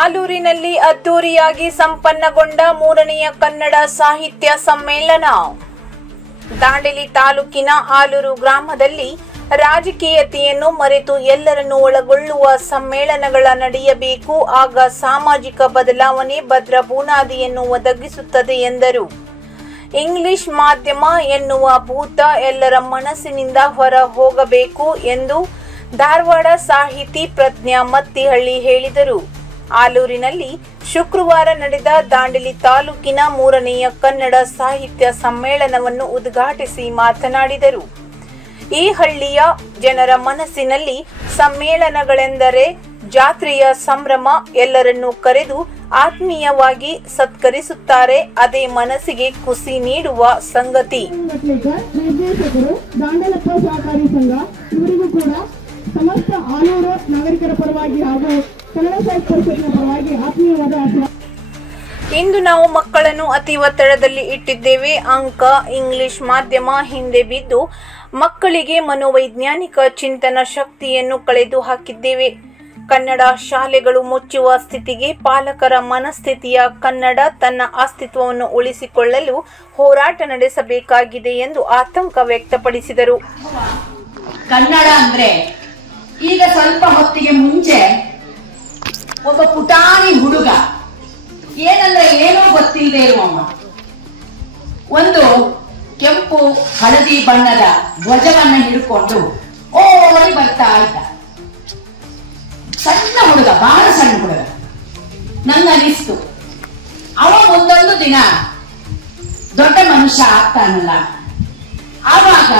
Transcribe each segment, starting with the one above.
ಆಲೂರಿನಲ್ಲಿ ಅದ್ದೂರಿಯಾಗಿ ಸಂಪನ್ನಗೊಂಡ 3ನೇ ಕನ್ನಡ ಸಾಹಿತ್ಯ ಸಮ್ಮೇಳನ. ದಾಂಡೇಲಿ ತಾಲೂಕಿನ ಆಲೂರು ಗ್ರಾಮದಲ್ಲಿ ರಾಜಕೀಯತೆಯನ್ನು ಮರೆತು ಎಲ್ಲರನ್ನೂ ಒಳಗೊಳ್ಳುವ ಸಮ್ಮೇಳನಗಳ ನಡೆಯಬೇಕು. ಆಗ ಸಾಮಾಜಿಕ ಬದಲಾವಣೆ ಭದ್ರ ಬುನಾದಿಯನ್ನು ಒದಗಿಸುತ್ತದೆ ಎಂದರು. ಇಂಗ್ಲಿಷ್ ಮಾಧ್ಯಮ ಎನ್ನುವ ಭೂತ ಎಲ್ಲರ ಮನಸ್ಸಿನಿಂದ ಹೊರ ಹೋಗಬೇಕು ಎಂದು ಧಾರವಾಡ ಸಾಹಿತಿ ಪ್ರಜ್ಞಾ ಮತ್ತಿಹಳ್ಳಿ ಹೇಳಿದರು. ಆಲೂರಿನಲ್ಲಿ ಶುಕ್ರವಾರ ನಡೆದ ದಾಂಡೇಲಿ ತಾಲೂಕಿನ 3ನೇ ಕನ್ನಡ ಸಾಹಿತ್ಯ ಸಮ್ಮೇಳನವನ್ನು ಉದ್ಘಾಟಿಸಿ ಮಾತನಾಡಿದರು. ಈ ಹಳ್ಳಿಯ ಜನರ ಮನಸ್ಸಿನಲ್ಲಿ ಸಮ್ಮೇಳನಗಳೆಂದರೆ ಜಾತ್ರೆಯ ಸಂಭ್ರಮ. ಎಲ್ಲರನ್ನೂ ಕರೆದು ಆತ್ಮೀಯವಾಗಿ ಸತ್ಕರಿಸುತ್ತಾರೆ. ಅದೇ ಮನಸ್ಸಿಗೆ ಖುಷಿ ನೀಡುವ ಸಂಗತಿ. ಸಮಸ್ತ ಆಲೂರು ನಾಗರಿಕರ ಪರವಾಗಿ ಹಾಗೂ ಕನ್ನಡ ಸಾಹಿತ್ಯ ಪರಿಷತ್ತಿನ ಪರವಾಗಿ ಆತ್ಮೀಯವಾದ ಇಂದು ನಾವು ಮಕ್ಕಳನ್ನು ಅತಿ ಒತ್ತಡದಲ್ಲಿ ಇಟ್ಟಿದ್ದೇವೆ. ಅಂಕ ಇಂಗ್ಲಿಷ್ ಮಾಧ್ಯಮ ಹಿಂದೆ ಬಿದ್ದು ಮಕ್ಕಳಿಗೆ ಮನೋವೈಜ್ಞಾನಿಕ ಚಿಂತನ ಶಕ್ತಿಯನ್ನು ಕಳೆದು ಹಾಕಿದ್ದೇವೆ. ಕನ್ನಡ ಶಾಲೆಗಳು ಮುಚ್ಚುವ ಸ್ಥಿತಿಗೆ ಪಾಲಕರ ಮನಸ್ಥಿತಿಯ ಕನ್ನಡ ತನ್ನ ಅಸ್ತಿತ್ವವನ್ನು ಉಳಿಸಿಕೊಳ್ಳಲು ಹೋರಾಟ ನಡೆಸಬೇಕಾಗಿದೆ ಎಂದು ಆತಂಕ ವ್ಯಕ್ತಪಡಿಸಿದರು. ಕನ್ನಡ ಅಂದ್ರೆ ಈಗ ಸ್ವಲ್ಪ ಹೊತ್ತಿಗೆ ಮುಂಚೆ ಒಬ್ಬ ಪುಟಾಣಿ ಹುಡುಗ ಏನಂದ್ರೆ ಏನೋ ಗೊತ್ತಿಲ್ಲದೆ ಇರುವವ ಒಂದು ಕೆಂಪು ಹಳದಿ ಬಣ್ಣದ ಧ್ವಜವನ್ನ ಹಿಡ್ಕೊಂಡು ಓಡಿ ಬರ್ತಾ ಇದ್ದ. ಸಣ್ಣ ಹುಡುಗ, ಬಹಳ ಸಣ್ಣ ಹುಡುಗ. ನಂಗನಿಸ್ತು ಅವ ಒಂದೊಂದು ದಿನ ದೊಡ್ಡ ಮನುಷ್ಯ ಆಗ್ತಾನಲ್ಲ. ಆವಾಗ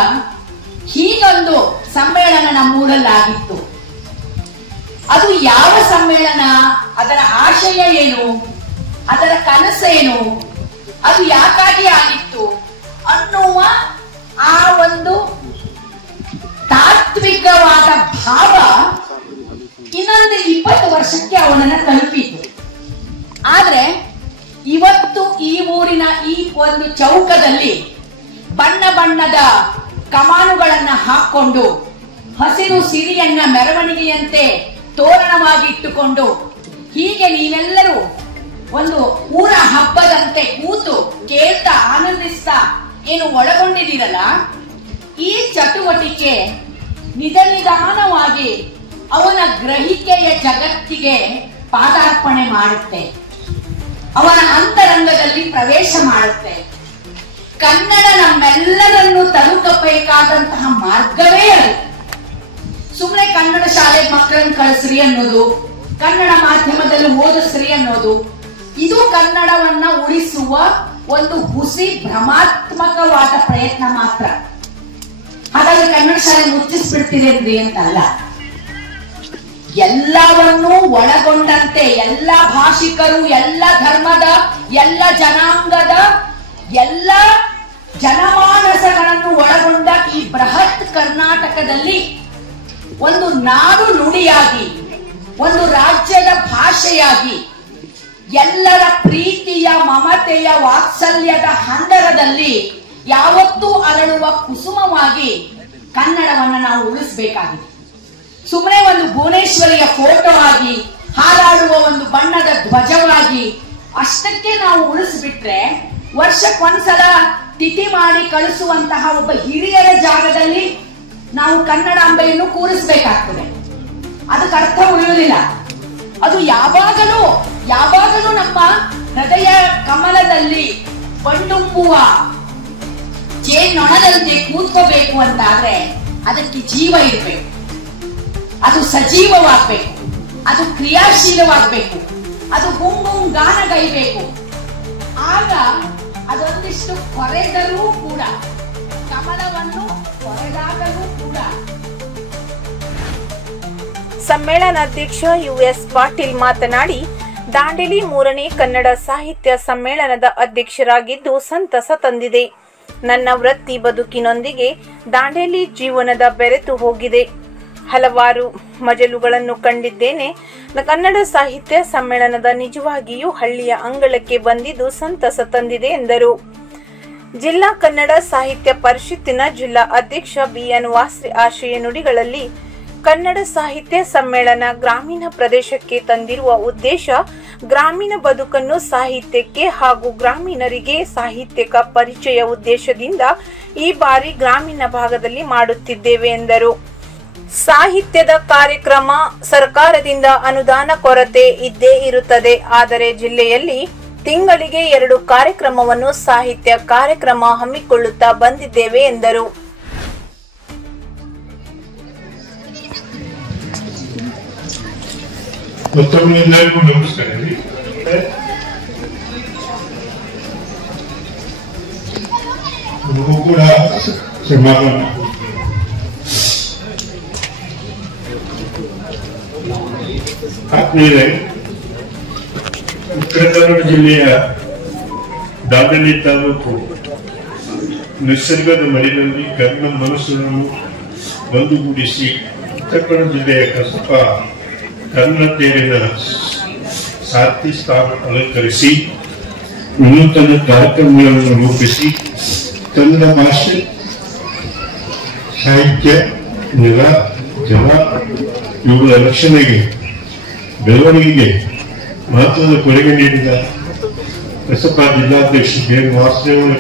ಹೀಗೊಂದು ಸಮ್ಮೇಳನ ನಮ್ಮೂರಲ್ಲಾಗಿತ್ತು. ಅದು ಯಾವ ಸಮ್ಮೇಳನ, ಅದರ ಆಶಯ ಏನು, ಅದರ ಕನಸೇನು, ಅದು ಯಾಕಾಗಿ ಆಗಿತ್ತು ಅನ್ನುವ ಆ ಒಂದು ತಾತ್ವಿಕವಾದ ಭಾವ ಇನ್ನೊಂದು 20 ವರ್ಷಕ್ಕೆ ಅವನನ್ನ ತಲುಪಿತು. ಆದ್ರೆ ಇವತ್ತು ಈ ಊರಿನ ಈ ಒಂದು ಚೌಕದಲ್ಲಿ ಬಣ್ಣ ಬಣ್ಣದ ಕಮಾನುಗಳನ್ನ ಹಾಕೊಂಡು ಹಸಿರು ಸಿರಿಯನ್ನ ಮೆರವಣಿಗೆಯಂತೆ ತೋರಣವಾಗಿ ಇಟ್ಟುಕೊಂಡು ಹೀಗೆ ನೀವೆಲ್ಲರೂ ಒಂದು ಊರ ಹಬ್ಬದಂತೆ ಕೂತು ಕೇಳ್ತಾ ಆನಂದಿಸ್ತಾ ಏನು ಒಳಗೊಂಡಿದ್ದೀರಲ್ಲ, ಈ ಚಟುವಟಿಕೆ ನಿಧಾನವಾಗಿ ಅವನ ಗ್ರಹಿಕೆಯ ಜಗತ್ತಿಗೆ ಪಾದಾರ್ಪಣೆ ಮಾಡುತ್ತೆ, ಅವನ ಅಂತರಂಗದಲ್ಲಿ ಪ್ರವೇಶ ಮಾಡುತ್ತೆ. ಕನ್ನಡ ನಮ್ಮೆಲ್ಲರನ್ನು ತಲುಪಬೇಕಾದಂತಹ ಮಾರ್ಗವೇ ಅದು. ಸುಮ್ಮನೆ ಕನ್ನಡ ಶಾಲೆಗೆ ಮಕ್ಕಳನ್ನು ಕಳಿಸ್ರಿ ಅನ್ನೋದು, ಕನ್ನಡ ಮಾಧ್ಯಮದಲ್ಲಿ ಓದಿಸ್ರಿ ಅನ್ನೋದು, ಇದು ಕನ್ನಡವನ್ನ ಉಳಿಸುವ ಒಂದು ಹುಸಿ ಭ್ರಮಾತ್ಮಕವಾದ ಪ್ರಯತ್ನ ಮಾತ್ರ. ಹಾಗಾಗಿ ಕನ್ನಡ ಶಾಲೆ ಮುಚ್ಚಿಸ್ಬಿಡ್ತೀರೇನ್ರಿ ಅಂತಲ್ಲ, ಎಲ್ಲವನ್ನೂ ಒಳಗೊಂಡಂತೆ ಎಲ್ಲ ಭಾಷಿಕರು, ಎಲ್ಲ ಧರ್ಮದ, ಎಲ್ಲ ಜನಾಂಗದ, ಎಲ್ಲ ಜನಮಾನಸಗಳನ್ನು ಒಳಗೊಂಡ ಈ ಬೃಹತ್ ಕರ್ನಾಟಕದಲ್ಲಿ ಒಂದು ನಾಡು ನುಡಿಯಾಗಿ, ಒಂದು ರಾಜ್ಯದ ಭಾಷೆಯಾಗಿ, ಎಲ್ಲರ ಪ್ರೀತಿಯ ಮಮತೆಯ ವಾತ್ಸಲ್ಯದ ಹಂದರದಲ್ಲಿ ಯಾವತ್ತೂ ಅರಳುವ ಕುಸುಮವಾಗಿ ಕನ್ನಡವನ್ನ ನಾವು ಉಳಿಸಬೇಕಾಗಿದೆ. ಸುಮ್ಮನೆ ಒಂದು ಭುವನೇಶ್ವರಿಯ ಫೋಟೋ ಆಗಿ, ಹಾರಾಡುವ ಒಂದು ಬಣ್ಣದ ಧ್ವಜವಾಗಿ ಅಷ್ಟಕ್ಕೆ ನಾವು ಉಳಿಸ್ಬಿಟ್ರೆ, ವರ್ಷಕ್ಕೊಂದ್ಸಲ ತಿಥಿ ಮಾಡಿ ಕಳಿಸುವಂತಹ ಒಬ್ಬ ಹಿರಿಯರ ಜಾಗದಲ್ಲಿ ನಾವು ಕನ್ನಡಾಂಬೆಯನ್ನು ಕೂರಿಸಬೇಕಾಗ್ತದೆ. ಅದಕ್ಕೆ ಅರ್ಥ ಉಳಿಯುವುದಿಲ್ಲ. ಅದು ಯಾವಾಗಲೂ ನಮ್ಮ ಹೃದಯ ಕಮಲದಲ್ಲಿ ಬಂಡುಂಬುವ ಜೇನೊಣದಂತೆ ಕೂತ್ಕೋಬೇಕು ಅಂತಾದ್ರೆ ಅದಕ್ಕೆ ಜೀವ ಇರಬೇಕು, ಅದು ಸಜೀವವಾಗಬೇಕು, ಅದು ಕ್ರಿಯಾಶೀಲವಾಗಬೇಕು, ಅದು ಗಾನಗೈಬೇಕು. ಆಗ ಅದೊಂದಿಷ್ಟು ಕೊರೆದರೂ ಕೂಡ, ಕಮಲವನ್ನು ಕೊರೆದಾಗಲೂ ಕೂಡ. ಸಮ್ಮೇಳನಾಧ್ಯಕ್ಷ US ಪಾಟೀಲ್ ಮಾತನಾಡಿ, ದಾಂಡೇಲಿ 3ನೇ ಕನ್ನಡ ಸಾಹಿತ್ಯ ಸಮ್ಮೇಳನದ ಅಧ್ಯಕ್ಷರಾಗಿದ್ದು ಸಂತಸ ತಂದಿದೆ. ನನ್ನ ವೃತ್ತಿ ಬದುಕಿನೊಂದಿಗೆ ದಾಂಡೇಲಿ ಜೀವನದ ಬೆರೆತು ಹೋಗಿದೆ. ಹಲವಾರು ಮಜಲುಗಳನ್ನು ಕಂಡಿದ್ದೇನೆ. ಕನ್ನಡ ಸಾಹಿತ್ಯ ಸಮ್ಮೇಳನದ ನಿಜವಾಗಿಯೂ ಹಳ್ಳಿಯ ಅಂಗಳಕ್ಕೆ ಬಂದಿದ್ದು ಸಂತಸ ತಂದಿದೆ ಎಂದರು. ಜಿಲ್ಲಾ ಕನ್ನಡ ಸಾಹಿತ್ಯ ಪರಿಷತ್ತಿನ ಜಿಲ್ಲಾ ಅಧ್ಯಕ್ಷ BN ವಾಸ್ರಿ ಆಶಯ ನುಡಿಗಳಲ್ಲಿ ಕನ್ನಡ ಸಾಹಿತ್ಯ ಸಮ್ಮೇಳನ ಗ್ರಾಮೀಣ ಪ್ರದೇಶಕ್ಕೆ ತಂದಿರುವ ಉದ್ದೇಶ ಗ್ರಾಮೀಣ ಬದುಕನ್ನು ಸಾಹಿತ್ಯಕ್ಕೆ ಹಾಗೂ ಗ್ರಾಮೀಣರಿಗೆ ಸಾಹಿತ್ಯಕ ಪರಿಚಯ ಉದ್ದೇಶದಿಂದ ಈ ಬಾರಿ ಗ್ರಾಮೀಣ ಭಾಗದಲ್ಲಿ ಮಾಡುತ್ತಿದ್ದೇವೆ ಎಂದರು. ಸಾಹಿತ್ಯದ ಕಾರ್ಯಕ್ರಮ ಸರ್ಕಾರದಿಂದ ಅನುದಾನ ಕೊರತೆ ಇದ್ದೇ ಇರುತ್ತದೆ. ಆದರೆ ಜಿಲ್ಲೆಯಲ್ಲಿ ತಿಂಗಳಿಗೆ 2 ಕಾರ್ಯಕ್ರಮವನ್ನು ಸಾಹಿತ್ಯ ಕಾರ್ಯಕ್ರಮ ಹಮ್ಮಿಕೊಳ್ಳುತ್ತಾ ಬಂದಿದ್ದೇವೆ ಎಂದರು. ಎಲ್ಲರಿಗೂ ನಮಸ್ಕಾರ. ನಮಗೂ ಕೂಡ ಸಮಾಧಾನ. ಆತ್ಮೀಯರೇ, ಉತ್ತರ ಕನ್ನಡ ಜಿಲ್ಲೆಯ ದಾಂಡೇಲಿ ತಾಲೂಕು ನಿಸರ್ಗದ ಮಡಿಲಲ್ಲಿ ಕನ್ನಡ ಮನಸ್ಸನ್ನು ಒಂದುಗೂಡಿಸಿ ಉತ್ತರ ಕನ್ನಡ ಜಿಲ್ಲೆಯ ಕಸಪ ಕನ್ನಡ ತೇರಿನ ಸಾರ್ಥಿ ಸ್ಥಾನ ಅಲಂಕರಿಸಿ ವಿನೂತನ ಕಾರ್ಯಕ್ರಮಗಳನ್ನು ರೂಪಿಸಿ ಕನ್ನಡ ಭಾಷೆ, ಸಾಹಿತ್ಯ, ನೆಲ, ಜಲ ಇವುಗಳ ರಕ್ಷಣೆಗೆ, ಬೆಳವಣಿಗೆಗೆ ಮಹತ್ವದ ಕೊಡುಗೆ ನೀಡಿದ ಕಸಪ ಜಿಲ್ಲಾಧ್ಯಕ್ಷ ಕೆ. ವಾಸುದೇವನ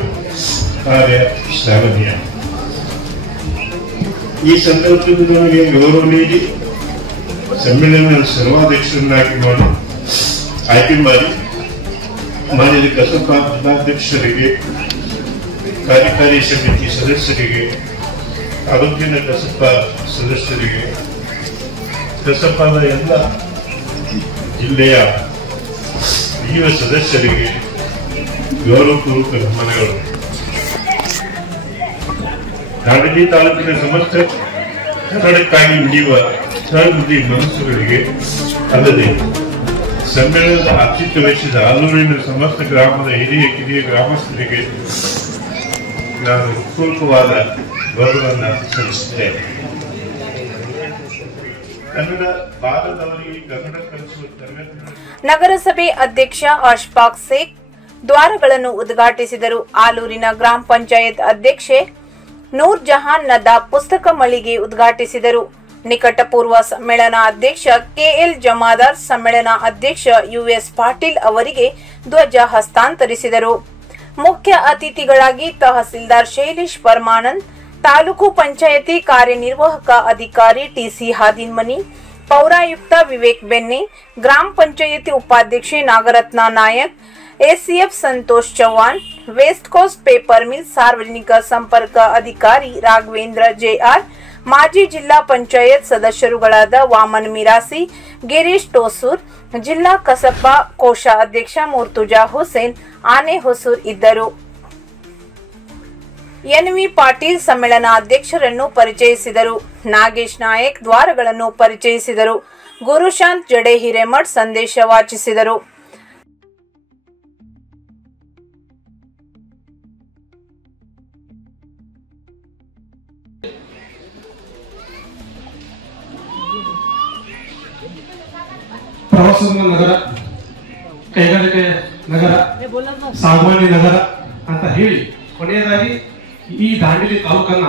ಕಾರ್ಯ ಶ್ಲಾಘನೀಯ. ಈ ಸಂದರ್ಭದಲ್ಲಿ ನಮಗೆ ಗೌರವ ನೀಡಿ ಸಮ್ಮೇಳನ ಸರ್ವಾಧ್ಯಕ್ಷರನ್ನಾಗಿ ಆಯ್ಕೆ ಮಾಡಿ ಮಾನ್ಯ ಕಸಪ ಜಿಲ್ಲಾಧ್ಯಕ್ಷರಿಗೆ, ಕಾರ್ಯಕಾರಿ ಸಮಿತಿ ಸದಸ್ಯರಿಗೆ, ತಾಲೂಕಿನ ಕಸಪ ಸದಸ್ಯರಿಗೆ, ಕಸಪದ ಎಲ್ಲ ಜಿಲ್ಲೆಯ ಯುವ ಸದಸ್ಯರಿಗೆ ಗೌರವಪೂರ್ವಕ ನಮನಗಳು. ದಾಂಡೇಲಿ ತಾಲೂಕಿನ ಸಮಸ್ತ ಕನ್ನಡಕ್ಕಾಗಿ ಮಿಡಿಯುವ ಸಹೃದಯ ಮನಸ್ಸುಗಳಿಗೆ ಅಲ್ಲದೆ ಸಮ್ಮೇಳನದ ಆತಿಥ್ಯ ವಹಿಸಿದ ಆಲೂರಿನ ಸಮಸ್ತ ಗ್ರಾಮದ ಹಿರಿಯ ಕಿರಿಯ ಗ್ರಾಮಸ್ಥರಿಗೆ ನಾನು ಪೂರ್ವಕವಾದ ಗೌರವವನ್ನು ಸಲ್ಲಿಸುತ್ತೇನೆ. ಕನ್ನಡ ಭಾಗದವರಿಗೆ ಕನ್ನಡ ಕಲಿಸುವ ತರಗತಿ ನಗರಸಭೆ ಅಧ್ಯಕ್ಷ ಅಶ್ಫಾಕ್ ಶೇಖ್ ದ್ವಾರಗಳನ್ನು ಉದ್ಘಾಟಿಸಿದರು. ಆಲೂರಿನ ಗ್ರಾಮ ಪಂಚಾಯತ್ ಅಧ್ಯಕ್ಷೆ ನೂರ್ ಜಹಾನ್ ನದಾ ಪುಸ್ತಕ ಮಳಿಗೆ ಉದ್ಘಾಟಿಸಿದರು. ನಿಕಟಪೂರ್ವ ಸಮ್ಮೇಳನ ಅಧ್ಯಕ್ಷ ಕೆಎಲ್ ಜಮಾದಾರ್, ಸಮ್ಮೇಳನ ಅಧ್ಯಕ್ಷ ಯುಎಸ್ ಪಾಟೀಲ್ ಅವರಿಗೆ ಧ್ವಜ ಹಸ್ತಾಂತರಿಸಿದರು. ಮುಖ್ಯ ಅತಿಥಿಗಳಾಗಿ ತಹಸೀಲ್ದಾರ್ ಶೈಲೇಶ್ ಪರಮಾನಂದ್, ತಾಲೂಕು ಪಂಚಾಯತಿ ಕಾರ್ಯನಿರ್ವಾಹಕ ಅಧಿಕಾರಿ ಟಿಸಿ ಹಾದಿನ್ಮನಿ, ಪೌರಾಯುಕ್ತ ವಿವೇಕ್ ಬೆನ್ನೆ, ಗ್ರಾಮ ಪಂಚಾಯತಿ ಉಪಾಧ್ಯಕ್ಷೆ Nagaratna Nayak, ACF Santosh Chauhan, West Coast Paper Mill ಸಾರ್ವಜನಿಕ ಸಂಪರ್ಕ ಅಧಿಕಾರಿ ರಾಘವೇಂದ್ರ ಜೆಆರ್, ಮಾಜಿ ಜಿಲ್ಲಾ ಪಂಚಾಯತ್ ಸದಸ್ಯರುಗಳಾದ ವಾಮನ್ ಮಿರಾಸಿ, ಗಿರೀಶ್ ಟೋಸೂರ್, ಜಿಲ್ಲಾ ಕಸಪ ಕೋಶಾಧ್ಯಕ್ಷ ಮುರ್ತುಜಾ ಹುಸೇನ್, ಆನೆ ಹೊಸೂರ್ ಇದ್ದರು. ಎನ್ವಿ ಪಾಟೀಲ್ ಸಮ್ಮೇಳನಾಧ್ಯಕ್ಷರನ್ನು ಪರಿಚಯಿಸಿದರು. ನಾಗೇಶ್ ನಾಯಕ್ ದ್ವಾರಗಳನ್ನು ಪರಿಚಯಿಸಿದರು. ಗುರುಶಾಂತ್ ಜಡೆ ಹಿರೇಮಠ್ ಸಂದೇಶ ವಾಚಿಸಿದರು. ಪ್ರವಾಸೋದ್ಯಮ ನಗರ, ಕೈಗಾರಿಕೆ ನಗರ, ಸಾಗುವಾನಿ ನಗರ ಅಂತ ಹೇಳಿ ಕೊನೆಯದಾಗಿ ಈ ದಾಂಡೇಲಿ ತಾಲೂಕನ್ನ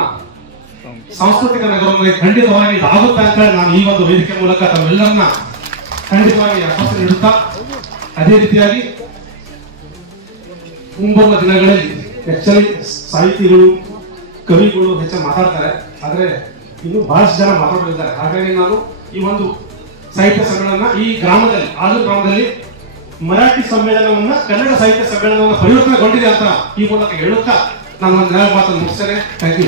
ಸಾಂಸ್ಕೃತಿಕ ನಗರವಾಗಿ ಖಂಡಿತವಾಗಿ ಆಗುತ್ತೆ ಅಂತ ನಾನು ಈ ಒಂದು ವೇದಿಕೆ ಮೂಲಕ ತಮ್ಮೆಲ್ಲರನ್ನ ಖಂಡಿತವಾಗಿ ಆಶ್ವಾಸನೆ ನೀಡುತ್ತಾ, ಅದೇ ರೀತಿಯಾಗಿ ಮುಂಬರುವ ದಿನಗಳಲ್ಲಿ ಹೆಚ್ಚಾಗಿ ಸಾಹಿತಿಗಳು, ಕವಿಗಳು ಹೆಚ್ಚಾಗಿ ಮಾತಾಡ್ತಾರೆ. ಆದ್ರೆ ಇನ್ನು ಬಹಳಷ್ಟು ಜನ ಮಾತಾಡಲಿದ್ದಾರೆ. ಹಾಗಾಗಿ ನಾನು ಈ ಒಂದು ಸಾಹಿತ್ಯ ಸಮ್ಮೇಳನ ಈ ಗ್ರಾಮದಲ್ಲಿ, ಆಲೂರು ಗ್ರಾಮದಲ್ಲಿ ಮರಾಠಿ ಸಮ್ಮೇಳನವನ್ನ ಕನ್ನಡ ಸಾಹಿತ್ಯ ಸಮ್ಮೇಳನವನ್ನ ಪರಿವರ್ತನೆಗೊಂಡಿದೆ ಅಂತ ಈ ಮೂಲಕ ಹೇಳುತ್ತಾ ನಾನು ಒಂದು ಮಾತನ್ನು ಮುಗಿಸ್ತೇನೆ. Thank you.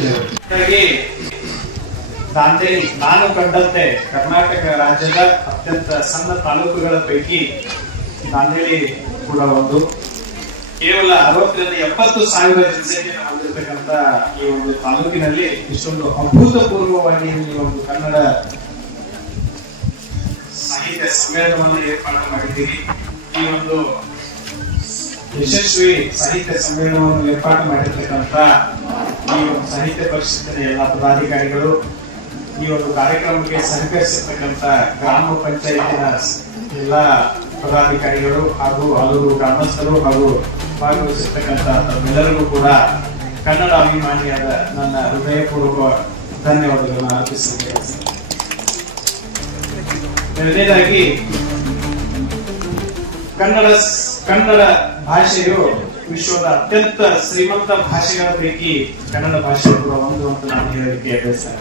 ದಾಂಡೇಲಿ ನಾನು ಕಂಡಂತೆ ಕರ್ನಾಟಕ ರಾಜ್ಯದ ಅತ್ಯಂತ ಸಣ್ಣ ತಾಲೂಕುಗಳ ಪೈಕಿ ದಾಂಡೇಲಿ ಕೂಡ ಒಂದು. ಕೇವಲ 60,000-70,000 ಜನಸಂಖ್ಯೆಯನ್ನು ಹೊಂದಿರತಕ್ಕಂತ ಈ ಒಂದು ತಾಲೂಕಿನಲ್ಲಿ ಇಷ್ಟೊಂದು ಅಭೂತಪೂರ್ವವಾಗಿ ಈ ಒಂದು ಕನ್ನಡ ಸಾಹಿತ್ಯ ಸಮ್ಮೇಳನವನ್ನು ಏರ್ಪಾಡು ಮಾಡಿದ್ದೀರಿ. ಈ ಒಂದು ಯಶಸ್ವಿ ಸಾಹಿತ್ಯ ಸಮ್ಮೇಳನವನ್ನು ಏರ್ಪಾಡು ಮಾಡಿರ್ತಕ್ಕಂಥ ಈ ಒಂದು ಸಾಹಿತ್ಯ ಪರಿಷತ್ತಿನ ಎಲ್ಲ ಪದಾಧಿಕಾರಿಗಳು, ಈ ಒಂದು ಕಾರ್ಯಕ್ರಮಕ್ಕೆ ಸಹಕರಿಸಿರ್ತಕ್ಕಂಥ ಗ್ರಾಮ ಪಂಚಾಯತಿನ ಎಲ್ಲ ಪದಾಧಿಕಾರಿಗಳು ಹಾಗೂ ಆಲೂರು ಗ್ರಾಮಸ್ಥರು ಹಾಗೂ ಭಾಗವಹಿಸಿರ್ತಕ್ಕಂಥ ತಮ್ಮೆಲ್ಲರಿಗೂ ಕೂಡ ಕನ್ನಡ ಅಭಿಮಾನಿಯಾದ ನನ್ನ ಹೃದಯಪೂರ್ವಕ ಧನ್ಯವಾದಗಳನ್ನು ಅರ್ಪಿಸುತ್ತೇನೆ. ಎರಡನೇದಾಗಿ ಕನ್ನಡ ಭಾಷೆಯು ವಿಶ್ವದ ಅತ್ಯಂತ ಶ್ರೀಮಂತ ಭಾಷೆಗಳ ಪೈಕಿ ಕನ್ನಡ ಭಾಷೆ ಕೂಡ ಒಂದು ಅಂತ ನಾನು ಹೇಳಲಿಕ್ಕೆ ಬಯಸ್ತೇನೆ.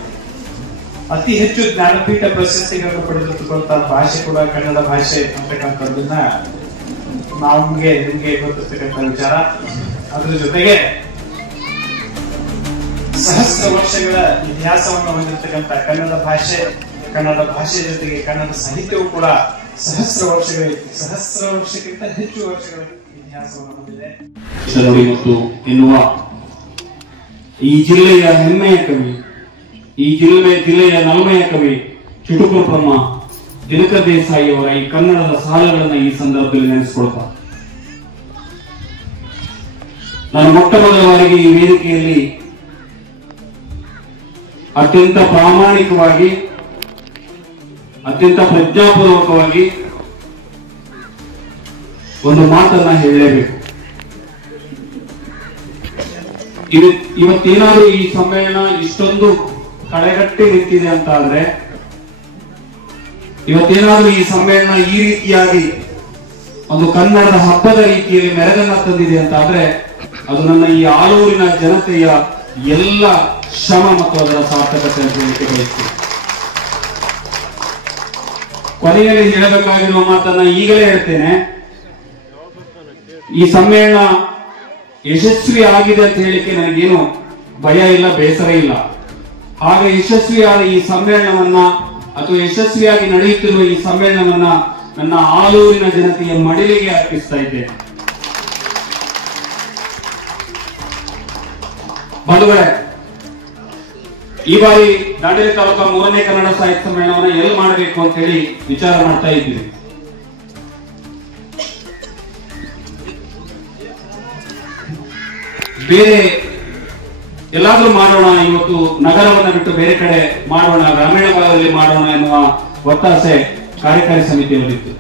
ಅತಿ ಹೆಚ್ಚು ಜ್ಞಾನಪೀಠ ಪ್ರಶಸ್ತಿಗಳನ್ನು ಪಡೆದಿರ್ತಕ್ಕಂಥ ಭಾಷೆ ಕೂಡ ಕನ್ನಡ ಭಾಷೆ ಅಂತಕ್ಕಂಥದ್ದನ್ನ ನಿಮ್ಗೆ ಗೊತ್ತಿರ್ತಕ್ಕಂಥ ವಿಚಾರ. ಅದ್ರ ಜೊತೆಗೆ ಸಹಸ್ರ ವರ್ಷಗಳ ಇತಿಹಾಸವನ್ನು ಹೊಂದಿರತಕ್ಕಂಥ ಕನ್ನಡ ಭಾಷೆ ಜೊತೆಗೆ ಕನ್ನಡ ಸಾಹಿತ್ಯವು ಕೂಡ ಸಹಸ್ರ ವರ್ಷಕ್ಕಿಂತ ಹೆಚ್ಚು ವರ್ಷಗಳ ಇತಿಹಾಸವನ್ನು ಹೊಂದಿದೆ. ಮತ್ತು ಎನ್ನುವ ಈ ಜಿಲ್ಲೆಯ ಹೆಮ್ಮೆಯ ಕವಿ, ಈ ಜಿಲ್ಲೆಯ ನಲ್ಮೆಯ ಕವಿ ಚುಟುಕು ಬ್ರಹ್ಮ ದಿನಕರ್ ದೇಸಾಯಿ ಅವರ ಈ ಕನ್ನಡದ ಸಾಲುಗಳನ್ನು ಈ ಸಂದರ್ಭದಲ್ಲಿ ನೆನೆಸಿಕೊಳ್ತಾ ನಾನು ಮೊಟ್ಟ ಮೊದಲ ಬಾರಿಗೆ ಈ ವೇದಿಕೆಯಲ್ಲಿ ಅತ್ಯಂತ ಪ್ರಾಮಾಣಿಕವಾಗಿ, ಅತ್ಯಂತ ಪ್ರಜ್ಞಾಪೂರ್ವಕವಾಗಿ ಒಂದು ಮಾತನ್ನ ಹೇಳಲೇಬೇಕು. ಇವತ್ತೇನಾದ್ರೂ ಈ ಸಮ್ಮೇಳನ ಇಷ್ಟೊಂದು ಕಳೆಗಟ್ಟಿ ನಿಂತಿದೆ ಅಂತ ಆದ್ರೆ, ಇವತ್ತೇನಾದ್ರೂ ಈ ಸಮ್ಮೇಳನ ಈ ರೀತಿಯಾಗಿ ಒಂದು ಕನ್ನಡದ ಹಬ್ಬದ ರೀತಿಯಲ್ಲಿ ಮೆರಗನ್ನ ತಂದಿದೆ ಅಂತ ಆದ್ರೆ, ಅದು ನನ್ನ ಈ ಆಲೂರಿನ ಜನತೆಯ ಎಲ್ಲ ಶ್ರಮ ಮತ್ತು ಅದರ ಸಾರ್ಥಕತೆ ಅಂತ ಹೇಳಿಕೆ ಬಯಸ್ತೀನಿ. ಕೊನೆಯಲ್ಲಿ ಹೇಳಬೇಕಾಗಿರುವ ಮಾತನ್ನ ಈಗಲೇ ಹೇಳ್ತೇನೆ. ಈ ಸಮ್ಮೇಳನ ಯಶಸ್ವಿ ಆಗಿದೆ ಅಂತ ಹೇಳಿಕೆ ನನಗೇನು ಭಯ ಇಲ್ಲ, ಬೇಸರ ಇಲ್ಲ. ಹಾಗೆ ಯಶಸ್ವಿಯಾದ ಈ ಸಮ್ಮೇಳನವನ್ನ ಅಥವಾ ಯಶಸ್ವಿಯಾಗಿ ನಡೆಯುತ್ತಿರುವ ಈ ಸಮ್ಮೇಳನವನ್ನ ನನ್ನ ಆಲೂರಿನ ಜನತೆಯ ಮಡಿಲಿಗೆ ಅರ್ಪಿಸ್ತಾ ಇದ್ದೇನೆ. ಬಂಧುಗಳೇ, ಈ ಬಾರಿ ದಾಂಡೇಲಿ ತಾಲೂಕಾ 3ನೇ ಕನ್ನಡ ಸಾಹಿತ್ಯ ಸಮ್ಮೇಳನವನ್ನ ಎಲ್ಲಿ ಮಾಡಬೇಕು ಅಂತ ಹೇಳಿ ವಿಚಾರ ಮಾಡ್ತಾ ಇದ್ದೀವಿ. ಬೇರೆ ಎಲ್ಲಾದ್ರೂ ಮಾಡೋಣ, ಇವತ್ತು ನಗರವನ್ನು ಬಿಟ್ಟು ಬೇರೆ ಕಡೆ ಮಾಡೋಣ, ಗ್ರಾಮೀಣ ಭಾಗದಲ್ಲಿ ಮಾಡೋಣ ಎನ್ನುವ ಒತ್ತಾಸೆ ಕಾರ್ಯಕಾರಿ ಸಮಿತಿಯವರಿತ್ತು.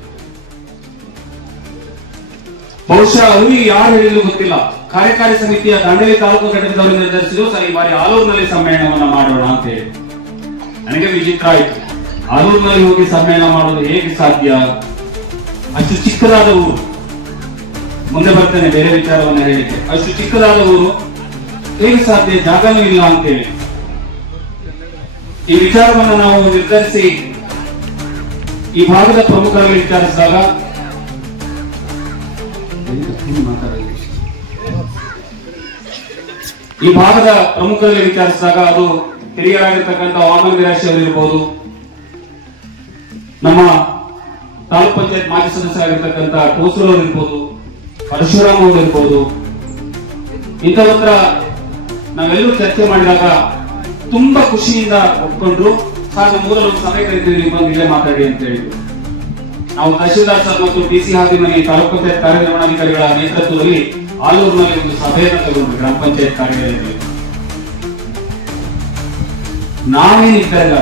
ಬಹುಶಃ ಅಲ್ಲಿಗೆ ಯಾರು ಹೇಳಿದ್ರು ಗೊತ್ತಿಲ್ಲ. ಕಾರ್ಯಕಾರಿ ಸಮಿತಿಯ ದಾಂಡೇಲಿ ತಾಲೂಕು ಘಟಕದವರು ನಿರ್ಧರಿಸಿದ್ರು, ಸರ್ ಈ ಬಾರಿ ಆಲೂರಿನಲ್ಲಿ ಸಮ್ಮೇಳನವನ್ನ ಮಾಡೋಣ ಅಂತ ಹೇಳಿ. ನನಗೆ ವಿಚಿತ್ರ ಆಯ್ತು. ಆಲೂರಿನಲ್ಲಿ ಹೋಗಿ ಸಮ್ಮೇಳನ ಮಾಡೋದು ಹೇಗೆ ಸಾಧ್ಯ? ಅಷ್ಟು ಚಿಕ್ಕದಾದ ಊರು. ಮುಂದೆ ಬರ್ತೇನೆ ಬೇರೆ ವಿಚಾರವನ್ನ ಹೇಳಿಕೆ. ಅಷ್ಟು ಚಿಕ್ಕದಾದ ಊರು ಹೇಗೆ ಸಾಧ್ಯ? ಜಾಗನೂ ಇಲ್ಲ ಅಂತೇಳಿ ಈ ವಿಚಾರವನ್ನು ನಾವು ನಿರ್ಧರಿಸಿ ಈ ಭಾಗದ ಪ್ರಮುಖರಲ್ಲಿ ವಿಚಾರಿಸಿದಾಗ, ಅದು ಹಿರಿಯರಾಗಿರ್ತಕ್ಕಂಥ ವಾಮನ ವಿರಾಶಿ ಅವರಿರ್ಬೋದು, ನಮ್ಮ ತಾಲೂಕ್ ಪಂಚಾಯತ್ ಮಾಜಿ ಸದಸ್ಯರಾಗಿರ್ತಕ್ಕಂಥ ಟೋಸೂರ್ ಅವರು ಇರ್ಬೋದು, ಪರಶುರಾಮ್ ಅವರು ಇರ್ಬೋದು, ಇಂಥವತ್ರ ನಾವೆಲ್ಲರೂ ಚರ್ಚೆ ಮಾಡಿದಾಗ ತುಂಬಾ ಖುಷಿಯಿಂದ ಒಪ್ಕೊಂಡ್ರು. ಸಾಗ ಮೂರಲ್ಲೂ ಸಭೆ ಕರಿತೀವಿ, ಇಲ್ಲೇ ಮಾತಾಡಿ ಅಂತ ಹೇಳಿದ್ರು. ನಾವು ತಹಶೀಲ್ದಾರ್ ಸರ್ ಮತ್ತು ಡಿಸಿ ಹಾದಿಮನಿ ತಾಲೂಕ್ ಪಂಚಾಯತ್ ಕಾರ್ಯನಿರ್ವಹಣಾಧಿಕಾರಿಗಳ ನೇತೃತ್ವದಲ್ಲಿ ಆಲೂರಿನಲ್ಲಿ ಒಂದು ಸಭೆಯನ್ನು ತಗೊಂಡ್ರು ಗ್ರಾಮ ಪಂಚಾಯತ್ ಕಾರ್ಯಾಲಯದಲ್ಲಿ. ನಾವೇ ನಿರ್ಧಾರ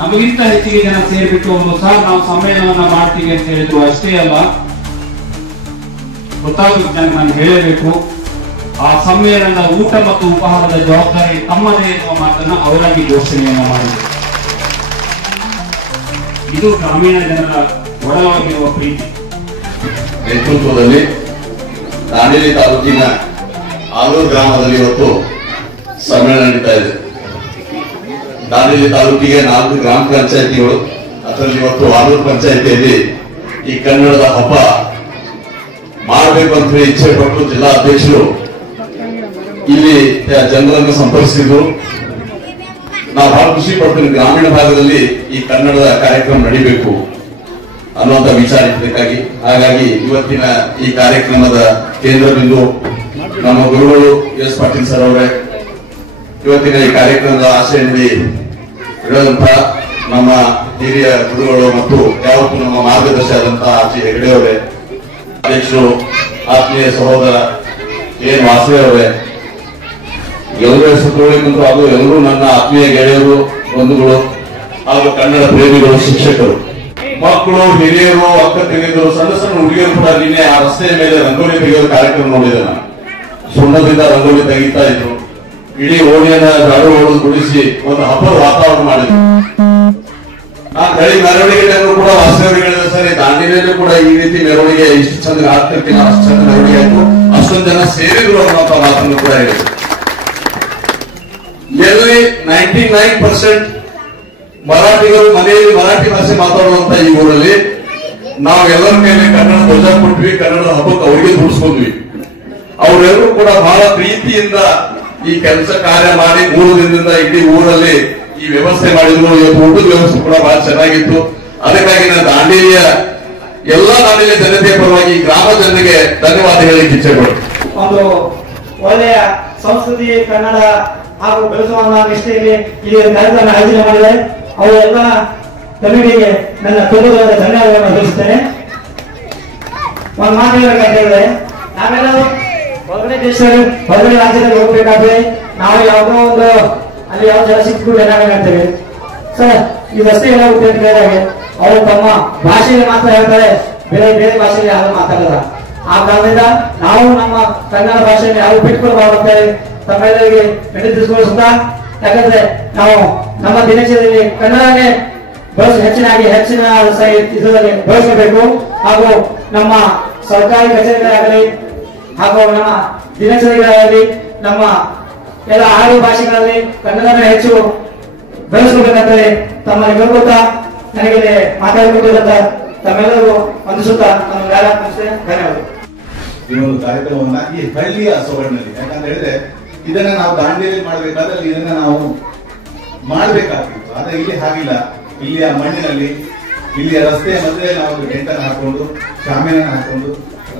ನಮಗಿಂತ ಹೆಚ್ಚಿಗೆ ಜನ ಸೇರ್ಬಿಟ್ಟು ಒಂದು ಸಾರ್ ನಾವು ಸಮ್ಮೇಳನವನ್ನ ಮಾಡ್ತೀವಿ ಅಂತ ಹೇಳಿದ್ರು. ಅಷ್ಟೇ ಅಲ್ಲ, ಗೊತ್ತಾಗುತ್ತೆ ಜನಕ್ಕೆ ನಾನು ಹೇಳಬೇಕು, ಆ ಸಮ್ಮೇಳನದ ಊಟ ಮತ್ತು ಉಪಹಾರದ ಜವಾಬ್ದಾರಿ ತಮ್ಮದೇ ಎನ್ನುವ ಮಾತನ್ನ ಅವರಾಗಿ ಘೋಷಣೆಯನ್ನ ಮಾಡಿದರು. ಇದು ಗ್ರಾಮೀಣ ಜನರ ಒಳವಾಗಿರುವ ಪ್ರೀತಿ. ನೇತೃತ್ವದಲ್ಲಿ ದಾಂಡೇಲಿ ತಾಲೂಕಿನ ಆಲೂರು ಗ್ರಾಮದಲ್ಲಿ ಇವತ್ತು ಸಮ್ಮೇಳನ ನಡೀತಾ ಇದೆ. ದಾಂಡೇಲಿ ತಾಲೂಕಿಗೆ 4 ಗ್ರಾಮ ಪಂಚಾಯತಿಗಳು, ಅದರಲ್ಲಿ ಇವತ್ತು ಆಲೂರು ಪಂಚಾಯತಿಯಲ್ಲಿ ಈ ಕನ್ನಡದ ಹಬ್ಬ ಮಾಡಬೇಕು ಅಂತ ಹೇಳಿ ಇಚ್ಛೆ ಪಟ್ಟು ಜಿಲ್ಲಾ ಅಧ್ಯಕ್ಷರು ಇಲ್ಲಿ ಜನರನ್ನು ಸಂಪರ್ಕಿಸಿದ್ರು. ನಾವು ಬಹಳ ಖುಷಿ ಪಡ್ತೀವಿ. ಗ್ರಾಮೀಣ ಭಾಗದಲ್ಲಿ ಈ ಕನ್ನಡದ ಕಾರ್ಯಕ್ರಮ ನಡೀಬೇಕು ಅನ್ನುವಂತ ವಿಚಾರ ಇರಬೇಕಾಗಿ, ಹಾಗಾಗಿ ಇವತ್ತಿನ ಈ ಕಾರ್ಯಕ್ರಮದ ಕೇಂದ್ರ ಬಿಂದು ನಮ್ಮ ಗುರುಗಳು ಎಸ್ ಪಾಟೀಲ್ ಸರ್ ಅವರೇ. ಇವತ್ತಿನ ಈ ಕಾರ್ಯಕ್ರಮದ ಆಶಯದಲ್ಲಿ ಇರುವಂತ ನಮ್ಮ ಹಿರಿಯ ಗುರುಗಳು ಮತ್ತು ಯಾವತ್ತೂ ನಮ್ಮ ಮಾರ್ಗದರ್ಶಿ ಆದಂತಹ ಆಚೆ ಹೆಗಡೆ ಅವರೇ, ಅಧ್ಯಕ್ಷರು, ಆತ್ಮೀಯ ಸಹೋದರ ಎನ್ ವಾಸವೆ ಅವರೇ, ಎಲ್ಲರೂ ಹೆಸರುಗಳಿಗೂ ಅದು ಎಲ್ಲರೂ ನನ್ನ ಆತ್ಮೀಯ ಗೆಳೆಯರು, ಬಂಧುಗಳು ಹಾಗೂ ಕನ್ನಡ ಪ್ರೇಮಿಗಳು, ಶಿಕ್ಷಕರು, ಮಕ್ಕಳು, ಹಿರಿಯರು, ಅಕ್ಕ ತಂಗಿಯರು, ಸಣ್ಣ ಸಣ್ಣ ಹುಡುಗಿಯರು ಕೂಡ ನಿನ್ನೆ ಆ ರಸ್ತೆಯ ಮೇಲೆ ರಂಗೋಲಿ ತೆಗೆಯುವ ಕಾರ್ಯಕ್ರಮ ನೋಡಿದೆ. ನಾನು ಸುಣ್ಣದಿಂದ ರಂಗೋಲಿ ತೆಗಿತಾ ಇದ್ರು. ಇಡೀ ಓಣಿಯನ್ನ ಗಾಡು ಓಡೋದು ಗುಡಿಸಿ ಒಂದು ಹಬ್ಬದ ವಾತಾವರಣ ಮಾಡಿದ್ರು. ನಾನು ಬೆಳಿಗ್ಗೆ ಮೆರವಣಿಗೆ ಅವರು ಹೇಳಿದ್ರು ಸರಿ, ದಾಂಡೇಲಿಯಲ್ಲೂ ಕೂಡ ಈ ರೀತಿ ಮೆರವಣಿಗೆ ಇಷ್ಟು ಚಂದ ಆಗ್ತಿರ್ತೀನಿ, ಅಷ್ಟು ಚಂದ ಮೆರವಣಿಗೆ ಆಯ್ತು, ಅಷ್ಟೊಂದು ಜನ ಸೇರಿದ್ರು ಅನ್ನುವಂತ ಮಾತನ್ನು ಕೂಡ ಹೇಳಿದ್ರು. ಎಲ್ಲಿ 99% ಮರಾಠಿಗರು ಮನೆಯಲ್ಲಿ ಮರಾಠಿ ಭಾಷೆ ಮಾತಾಡುವಂತ ಈ ಊರಲ್ಲಿ ನಾವು ಎಲ್ಲರ ಮೇಲೆ ಕನ್ನಡ ಧ್ವಜ ಕೊಟ್ವಿ, ಕನ್ನಡದ ಹಬ್ಬಕ್ಕೆ ಅವರಿಗೆ ದುಡಿಸ್ಕೊಂಡ್ವಿ. ಅವರೆಲ್ಲರೂ ಕೂಡ ಬಹಳ ಪ್ರೀತಿಯಿಂದ ಈ ಕೆಲಸ ಕಾರ್ಯ ಮಾಡಿ 3 ದಿನದಿಂದ ಇಡೀ ಊರಲ್ಲಿ ಈ ವ್ಯವಸ್ಥೆ ಮಾಡಿದ್ರು. ಇವತ್ತು ಊಟದ ವ್ಯವಸ್ಥೆ ಕೂಡ ಬಹಳ ಚೆನ್ನಾಗಿತ್ತು. ಅದಕ್ಕಾಗಿ ನಾನು ದಾಂಡೇಲಿಯ ಎಲ್ಲಾ ದಾಂಡೇಲಿಯ ಜನತೆಯ ಪರವಾಗಿ ಗ್ರಾಮ ಜನರಿಗೆ ಧನ್ಯವಾದ ಹೇಳಲಿಕ್ಕೆ ಇಚ್ಛೆ ಪಡ್ತೀನಿ. ಒಂದು ಒಳ್ಳೆಯ ಸಂಸ್ಕೃತಿ ಕನ್ನಡ ಹಾಗೂ ಬೆಳೆಸುವ ನಿಷ್ಠೆಯಲ್ಲಿ ಇಲ್ಲಿ ಕಾರ್ಯಕ್ರಮ ಆಯೋಜನೆ ಮಾಡಿದೆ. ಅವೆಲ್ಲ ಕಮಿಟಿಗೆ ನನ್ನ ತುಂಬದ ಧನ್ಯವಾದಗಳನ್ನು ತಿಳಿಸುತ್ತೇನೆ. ಒಂದು ಮಾತು ಹೇಳಬೇಕಂತ ಹೇಳಿದ್ರೆ, ನಾವೆಲ್ಲರೂ ಹೊರಗಡೆ ದೇಶದಲ್ಲಿ ಹೊರಗಡೆ ರಾಜ್ಯದಲ್ಲಿ ಹೋಗ್ಬೇಕಾದ್ರೆ ನಾವು ಯಾವುದೋ ಒಂದು ಅಲ್ಲಿ ಯಾವ ಜನ ಸಿಕ್ಕಿಬಿಟ್ಟು ಏನಾಗಂತೇವೆ ಸರ್, ಈ ರಸ್ತೆ ಏನಾಗುತ್ತೆ ಅಂತ ಹೇಳಿದಾಗ ಅವರು ತಮ್ಮ ಭಾಷೆಯಲ್ಲಿ ಮಾತ್ರ ಹೇಳ್ತಾರೆ, ಬೇರೆ ಬೇರೆ ಭಾಷೆಯಲ್ಲಿ ಯಾರು ಮಾತಾಡಲ್ಲ. ಆ ಕಾರಣದಿಂದ ನಾವು ನಮ್ಮ ಕನ್ನಡ ಭಾಷೆಯನ್ನು ಯಾರು ಬಿಟ್ಕೊಳ್ಬಾರ್ದು ಅಂತ ಹೇಳಿ ತಮ್ಮೆಲ್ಲರಿಗೆ ವಿನಂತಿಸಿಕೊಳ್ಳುತ್ತಾ, ಯಾಕಂದ್ರೆ ನಾವು ನಮ್ಮ ದಿನಚರಿಯಲ್ಲಿ ಕನ್ನಡನೇ ಹೆಚ್ಚಿನ ಇದರಲ್ಲಿ ಬಳಸಬೇಕು. ಹಾಗೂ ನಮ್ಮ ಸರ್ಕಾರಿ ಕಚೇರಿಗಳಾಗಲಿ ಹಾಗೂ ನಮ್ಮ ದಿನಚರಿಗಳಲ್ಲಿ ನಮ್ಮ ಎಲ್ಲ ಆಡು ಭಾಷೆಗಳಲ್ಲಿ ಕನ್ನಡನ ಹೆಚ್ಚು ಬೆಳೆಸಬೇಕಂತ ತಮ್ಮಲ್ಲಿ ಕೇಳ್ಕೊತಾ ನನಗೆ ಮಾತಾಡಿಕೊಟ್ಟಿರುತ್ತ ತಮ್ಮೆಲ್ಲರಿಗೂ ವಂದಿಸುತ್ತಾ ನಮ್ಮ ಧನ್ಯವಾದ. ಈ ಒಂದು ಕಾರ್ಯಕ್ರಮವನ್ನ ಈ ಹಳ್ಳಿಯ ಸೊಗಡಿನಲ್ಲಿ, ಯಾಕಂತ ಹೇಳಿದ್ರೆ ಇದನ್ನ ನಾವು ದಾಂಡೇಲಿ ಮಾಡ್ಬೇಕಾದ್ರೆ ಇದನ್ನ ನಾವು ಮಾಡ್ಬೇಕಾಗ್ತಿತ್ತು. ಆದ್ರೆ ಇಲ್ಲಿ ಹಾಗಿಲ್ಲ. ಇಲ್ಲಿಯ ಮಣ್ಣಿನಲ್ಲಿ, ಇಲ್ಲಿಯ ರಸ್ತೆಯ ಮಧ್ಯೆ ನಾವು ಟೆಂಟನ್ನು ಹಾಕೊಂಡು, ಶಾಮಿಯಾನ ಹಾಕೊಂಡು,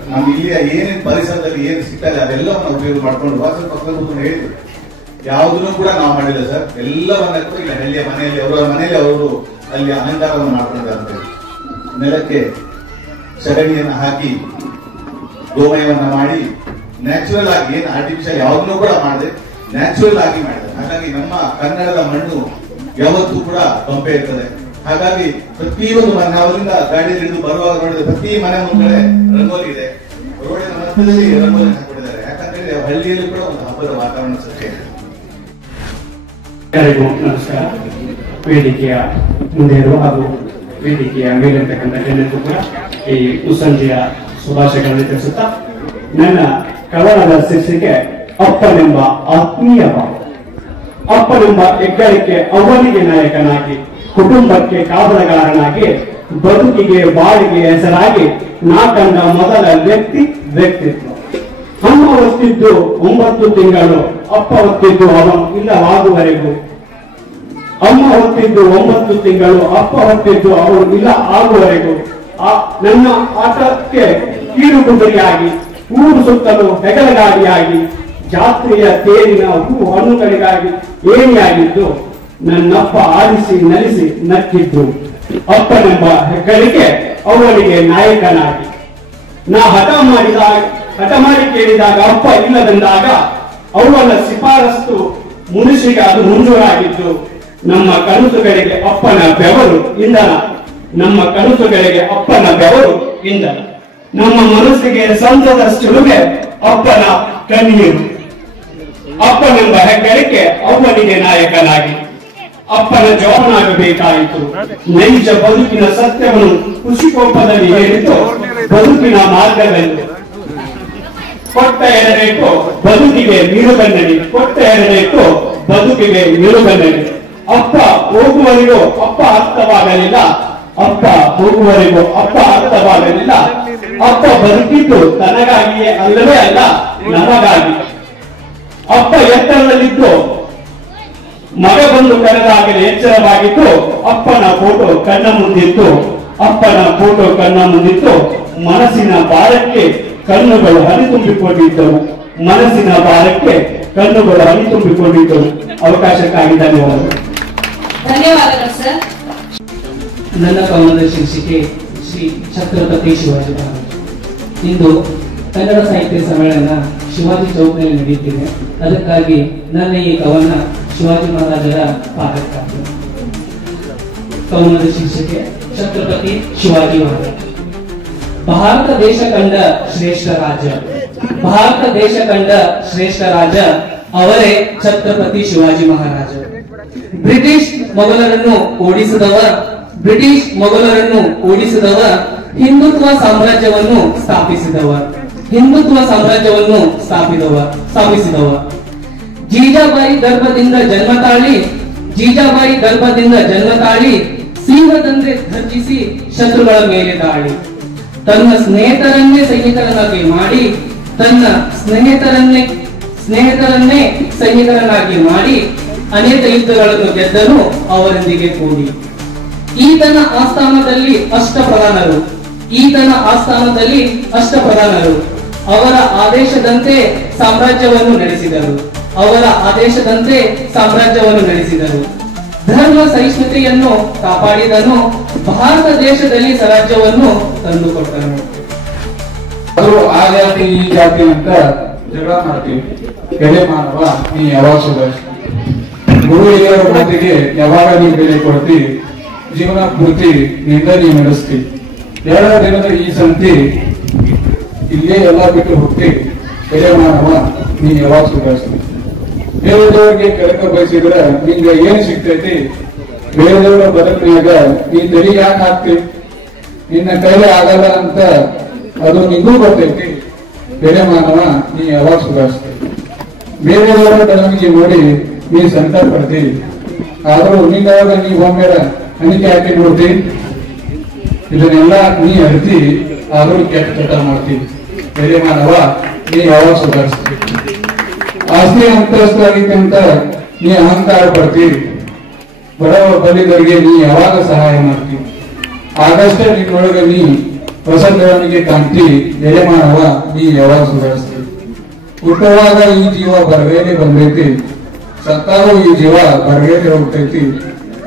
ನಮ್ಮ ಇಲ್ಲಿಯ ಏನೇನು ಪರಿಸರದಲ್ಲಿ ಏನು ಸಿಗ್ತದೆ ಅದೆಲ್ಲವನ್ನು ಉಪಯೋಗ ಮಾಡ್ಕೊಂಡು ಪಕ್ಕದ ಹೇಳಿದ್ರು. ಯಾವುದನ್ನು ಕೂಡ ನಾವು ಮಾಡಿಲ್ಲ ಸರ್. ಎಲ್ಲವನ್ನ ಕೂಡ ಇಲ್ಲ ಹಳ್ಳಿಯ ಮನೆಯಲ್ಲಿ ಅವರ ಮನೆಯಲ್ಲಿ ಅವರು ಅಲ್ಲಿ ಅಲಂಕಾರವನ್ನು ಮಾಡ್ಕೊಂಡಿದ್ದಾರೆ. ನೆಲಕ್ಕೆ ಸಗಣಿಯನ್ನು ಹಾಕಿ ಗೋಮಯವನ್ನ ಮಾಡಿ ನ್ಯಾಚುರಲ್ ಆಗಿ, ಏನು ಆರ್ಟಿಫಿಷಿಯಲ್ ಯಾವುದನ್ನು ಕೂಡ ಮಾಡದೆ ನ್ಯಾಚುರಲ್ ಆಗಿ ಮಾಡಿದ್ದಾರೆ. ಹಾಗಾಗಿ ನಮ್ಮ ಕನ್ನಡದ ಮಣ್ಣು ಯಾವತ್ತೂ ಕೂಡ ತಂಪೆ ಇರ್ತದೆ. ಹಾಗಾಗಿ ಪ್ರತಿಯೊಂದು ಮನೆ ಅವರಿಂದ ಗಾಡಿಯಲ್ಲಿ ಹಿಡಿದು ಬರುವಾಗ ನೋಡಿದ್ರೆ ಪ್ರತಿ ಮನೆ ಮುಂದೆ ರಂಗೋಲಿ ಇದೆ, ರೋಡಿನ ಮಧ್ಯದಲ್ಲಿ ರಂಗೋಲಿ ಹಾಕೊಂಡಿದ್ದಾರೆ. ಯಾಕಂತೇಳಿ ಹಳ್ಳಿಯಲ್ಲಿ ಕೂಡ ಒಂದು ಹಬ್ಬದ ವಾತಾವರಣ ಸೃಷ್ಟಿ ಇದೆ. ಎಲ್ಲರಿಗೂ ನಮಸ್ಕಾರ. ವೇದಿಕೆಯ ಮುಂದೆ ಹಾಗೂ ವೇದಿಕೆಯ ಮೇಲಿರ್ತಕ್ಕಂಥ ಜನರಿಗೂ ಕೂಡ ಈ ಮುಸ್ಸಂಜೆಯ ಶುಭಾಶಯಗಳನ್ನು ತಿಳಿಸುತ್ತಾ, ನನ್ನ ಕವನದ ಶೀರ್ಷಿಕೆ ಅಪ್ಪನೆಂಬ ಆತ್ಮೀಯ ಭಾವ. ಅಪ್ಪನೆಂಬ ಹೆಗ್ಗಳಿಕೆ ಅವನಿಗೆ ನಾಯಕನಾಗಿ, ಕುಟುಂಬಕ್ಕೆ ಕಾವಲುಗಾರನಾಗಿ, ಬದುಕಿಗೆ ಬಾಳಿಗೆ ಹೆಸರಾಗಿ ನಾ ಕಂಡ ಮೊದಲ ವ್ಯಕ್ತಿತ್ವ. ಅಮ್ಮ ಹೊತ್ತಿದ್ದು 9 ತಿಂಗಳು, ಅಪ್ಪ ಹೊತ್ತಿದ್ದು ಅವನು ಇಲ್ಲವಾಗುವರೆಗೂ. ಅಮ್ಮ ಹೊತ್ತಿದ್ದು 9 ತಿಂಗಳು, ಅಪ್ಪ ಹೊತ್ತಿದ್ದು ಅವರು ಇಲ್ಲ ಆಗುವರೆಗೂ. ನನ್ನ ಆಟಕ್ಕೆ ಕೀಳುಗುಂಡಿಯಾಗಿ, ಊರು ಸುತ್ತಲೂ ಹೆಗಲಗಾಡಿಯಾಗಿ, ಜಾತ್ರೆಯ ತೇರಿನ ಹೂ ಹಣ್ಣುಗಳಿಗಾಗಿ ಏಣಿಯಾಗಿದ್ದು, ನನ್ನಪ್ಪ ಆಲಿಸಿ ನಲಿಸಿ ನಕ್ಕಿದ್ದು. ಅಪ್ಪನೆಂಬ ಹೆಗ್ಗಳಿಕೆ ಅವನಿಗೆ ನಾಯಕನಾಗಿ. ನಾ ಹಠ ಮಾಡಿ ಕೇಳಿದಾಗ ಅಪ್ಪ ಇಲ್ಲದೆಂದಾಗ ಅವನ ಶಿಫಾರಸ್ತು ಮುನಿಸಿಗೆ ಅದು ಮುಂಜೂರಾಗಿದ್ದು. ನಮ್ಮ ಕನಸುಗಳಿಗೆ ಅಪ್ಪನ ಬೆವರು ಇಂಧನ, ನಮ್ಮ ಕನಸುಗಳಿಗೆ ಅಪ್ಪನ ಬೆವರು ಇಂಧನ. ನಮ್ಮ ಮನಸ್ಸಿಗೆ ಸಂತದ ಚಿಲುಮೆ ಅಪ್ಪನ ಕಣ್ಣೀರು. ಅಪ್ಪನೆಂಬ ಹೆಗ್ಗಳಿಕೆ ಅವನಿಗೆ ನಾಯಕನಾಗಿ. ಅಪ್ಪನ ಜವಾನಾಗಬೇಕಾಯಿತು. ನೈಜ ಬದುಕಿನ ಸತ್ಯವನ್ನು ಖುಷಿಕೋಪದಲ್ಲಿ ಹೇಳಿದ್ದು ಬದುಕಿನ ಮಾರ್ಗವೆಂದು. ಕೊಟ್ಟ ಎಡಬೇಕು ಬದುಕಿಗೆ ನಿಲುಗನ್ನಡಿ, ಕೊಟ್ಟ ಎಡಬೇಕು ಬದುಕಿಗೆ ನಿಲುಗನ್ನಡಿ. ಅಪ್ಪ ಹೋಗುವವರೆಗೂ ಅಪ್ಪ ಅರ್ಥವಾಗಲಿಲ್ಲ, ಅಪ್ಪ ಹೋಗುವವರೆಗೂ ಅಪ್ಪ ಅರ್ಥವಾಗಲಿಲ್ಲ. ಅಪ್ಪ ಬದುಕಿದ್ದು ತನಗಾಗಿಯೇ ಅಲ್ಲವೇ ಅಲ್ಲ, ನಮಗಾಗಿ. ಅಪ್ಪ ಎತ್ತರದಲ್ಲಿದ್ದು ಮಗ ಬಂದು ಕರೆದಾಗಲೇ ಎಚ್ಚರವಾಗಿತ್ತು. ಅಪ್ಪನ ಫೋಟೋ ಕಣ್ಣ ಮುಂದಿತ್ತು, ಅಪ್ಪನ ಫೋಟೋ ಕಣ್ಣ ಮುಂದಿತ್ತು. ಮನಸ್ಸಿನ ಭಾರಕ್ಕೆ ಕಣ್ಣುಗಳು ಹನಿ ತುಂಬಿಕೊಂಡಿದ್ದವು, ಮನಸ್ಸಿನ ಭಾರಕ್ಕೆ ಕಣ್ಣುಗಳು ಹನಿ ತುಂಬಿಕೊಂಡಿದ್ದವು. ಅವಕಾಶಕ್ಕಾಗಿ ಧನ್ಯವಾದಗಳು. ಧನ್ಯವಾದಗಳು ಸರ್. ನನ್ನ ಕವನದ ಶೀರ್ಷಿಕೆ ಶ್ರೀ ಛತ್ರಪತಿ ಶಿವಾಜಿ ಮಹಾರಾಜ. ಇಂದು ಕನ್ನಡ ಸಾಹಿತ್ಯ ಸಮ್ಮೇಳನ ಶಿವಾಜಿ ಚೌಕ್ನಲ್ಲಿ ನಡೆಯುತ್ತಿದೆ. ಅದಕ್ಕಾಗಿ ನನ್ನ ಈ ಕವನ ಶಿವಾಜಿ ಮಹಾರಾಜರ ಪಾಠಕ್ಕಾಗಿ. ಕವನದ ಶೀರ್ಷಿಕೆ ಛತ್ರಪತಿ ಶಿವಾಜಿ ಮಹಾರಾಜ. ಭಾರತ ದೇಶ ಕಂಡ ಶ್ರೇಷ್ಠ ರಾಜ, ಭಾರತ ದೇಶ ಕಂಡ ಶ್ರೇಷ್ಠ ರಾಜ ಅವರೇ ಛತ್ರಪತಿ ಶಿವಾಜಿ ಮಹಾರಾಜ. ಬ್ರಿಟಿಷ್ ಮೊಘಲರನ್ನು ಓಡಿಸಿದವ, ಬ್ರಿಟಿಷ್ ಮೊಘಲರನ್ನು ಓಡಿಸಿದವ, ಹಿಂದುತ್ವ ಸಾಮ್ರಾಜ್ಯವನ್ನು ಸ್ಥಾಪಿಸಿದವ. ಜೀಜಾಬಾಯಿ ಗರ್ಭದಿಂದ ಜನ್ಮ ತಾಳಿ ಸಿಂಹದಂತೆ ಧರ್ಜಿಸಿ ಶತ್ರುಗಳ ಮೇಲೆ ದಾಳಿ. ತನ್ನ ಸ್ನೇಹಿತರನ್ನೇ ಸೈನಿಕರನ್ನಾಗಿ ಮಾಡಿ ಅನೇಕ ಯುದ್ಧಗಳನ್ನು ಗೆದ್ದನು ಅವರೊಂದಿಗೆ ಕೂಡಿ. ಈತನ ಆಸ್ಥಾನದಲ್ಲಿ ಅಷ್ಟಪ್ರಧಾನರು ಅವರ ಆದೇಶದಂತೆ ಸಾಮ್ರಾಜ್ಯವನ್ನು ನಡೆಸಿದರು. ಧರ್ಮ ಸಹಿಷ್ಣುತೆಯನ್ನು ಕಾಪಾಡಿದನು. ಭಾರತ ದೇಶದಲ್ಲಿ ಸ್ವರಾಜ್ಯವನ್ನು ತಂದುಕೊಟ್ಟನು. ಅದು ಆ ಜಾತಿ ಈ ಜಾತಿ ಅಂತ ಜಗಳ ಮಾಡ್ತೀವಿ. ಬೆಲೆ ಮಾನವ ನೀ ಯಾವಾಗ ಸುಧಾರಿಸ್ತಿ, ಗುರು ಹಿರಿಯರ ಮಾತಿಗೆ ಯಾವಾಗ ನೀ ಬೆಲೆ ಕೊಡ್ತಿ, ಜೀವನ ಪೂರ್ತಿ ನಿಂದ ನೀ ನಡೆಸ್ತಿ. 2 ದಿನದ ಈ ಸಂತಿ ಇಲ್ಲೇ ಎಲ್ಲ ಬಿಟ್ಟು ಹೋಗ್ತಿ. ಬೆಲೆ ಮಾನವ ನೀ ಯಾವಾಗ ಸುಧಾರಿಸ್ತಿ. ಬೇರೆದವ್ರಿಗೆ ಕೆಳಕ ಬಯಸಿದ್ರೆ ನಿಂಗೆ ಏನ್ ಸಿಗ್ತೈತಿ, ಬೇರೆದವರ ಬದುಕಿನಾಗ ನೀ ತೆರಿಗೆ ಯಾಕೆ ಹಾಕ್ತಿ, ನಿನ್ನ ಕೈಲೇ ಆಗಲ್ಲ ಅಂತ ಅದು ನಿಂಗೂ ಗೊತ್ತೈತಿ. ಬೆಲೆ ಮಾನವ ನೀ ಯಾವಾಗ ಸುಧಾರಿಸ್ತಿ. ಬೇರೆಯವರ ಬೆಳವಣಿಗೆ ನೋಡಿ ನೀ ಸಂಕಟ ಪಡ್ತೀವಿ, ಆದ್ರೂ ನಿಂಗಾಗ ನೀ ಒಮ್ಮೆ ಅನಿಕೆ ಹಾಕಿ ನೋಡ್ತಿ. ಇದನ್ನೆಲ್ಲ ನೀ ಅರಿತಿ, ಆದ್ರೂ ಕೆಟ್ಟ ಚಟ ಮಾಡ್ತೀವಿ. ಬೆಲೆ ಮಾನವ ನೀ ಯಾವಾಗ ಸುಧಾರಿಸ್ತಿ. ಆಸ್ತಿ ಅಂತಸ್ತು ಆಗೈತೆ ಅಂತ ನೀ ಅಹಂಕಾರ ಪಡ್ತೀವಿ. ಬಡವ ಬಲಿದರಿಗೆ ನೀ ಯಾವಾಗ ಸಹಾಯ ಮಾಡ್ತೀವಿ. ಆಗಷ್ಟೇ ನಿನ್ನೊಳಗೆ ನೀ ಹೊಸ ಬೆಳವಣಿಗೆ ಕಾಣ್ತಿ. ಬೆಲೆ ಮಾನವ ನೀ ಯಾವಾಗ ಸುಧಾರಿಸ್ತಿ. ಹುಟ್ಟುವಾಗ ಈ ಜೀವ ಬರಗೇನೆ ಬಂದೈತಿ, ಸತ್ತಾಗೂ ಈ ಜೀವ ಬರಗೇನೆ ಹೋಗ್ತೈತಿ.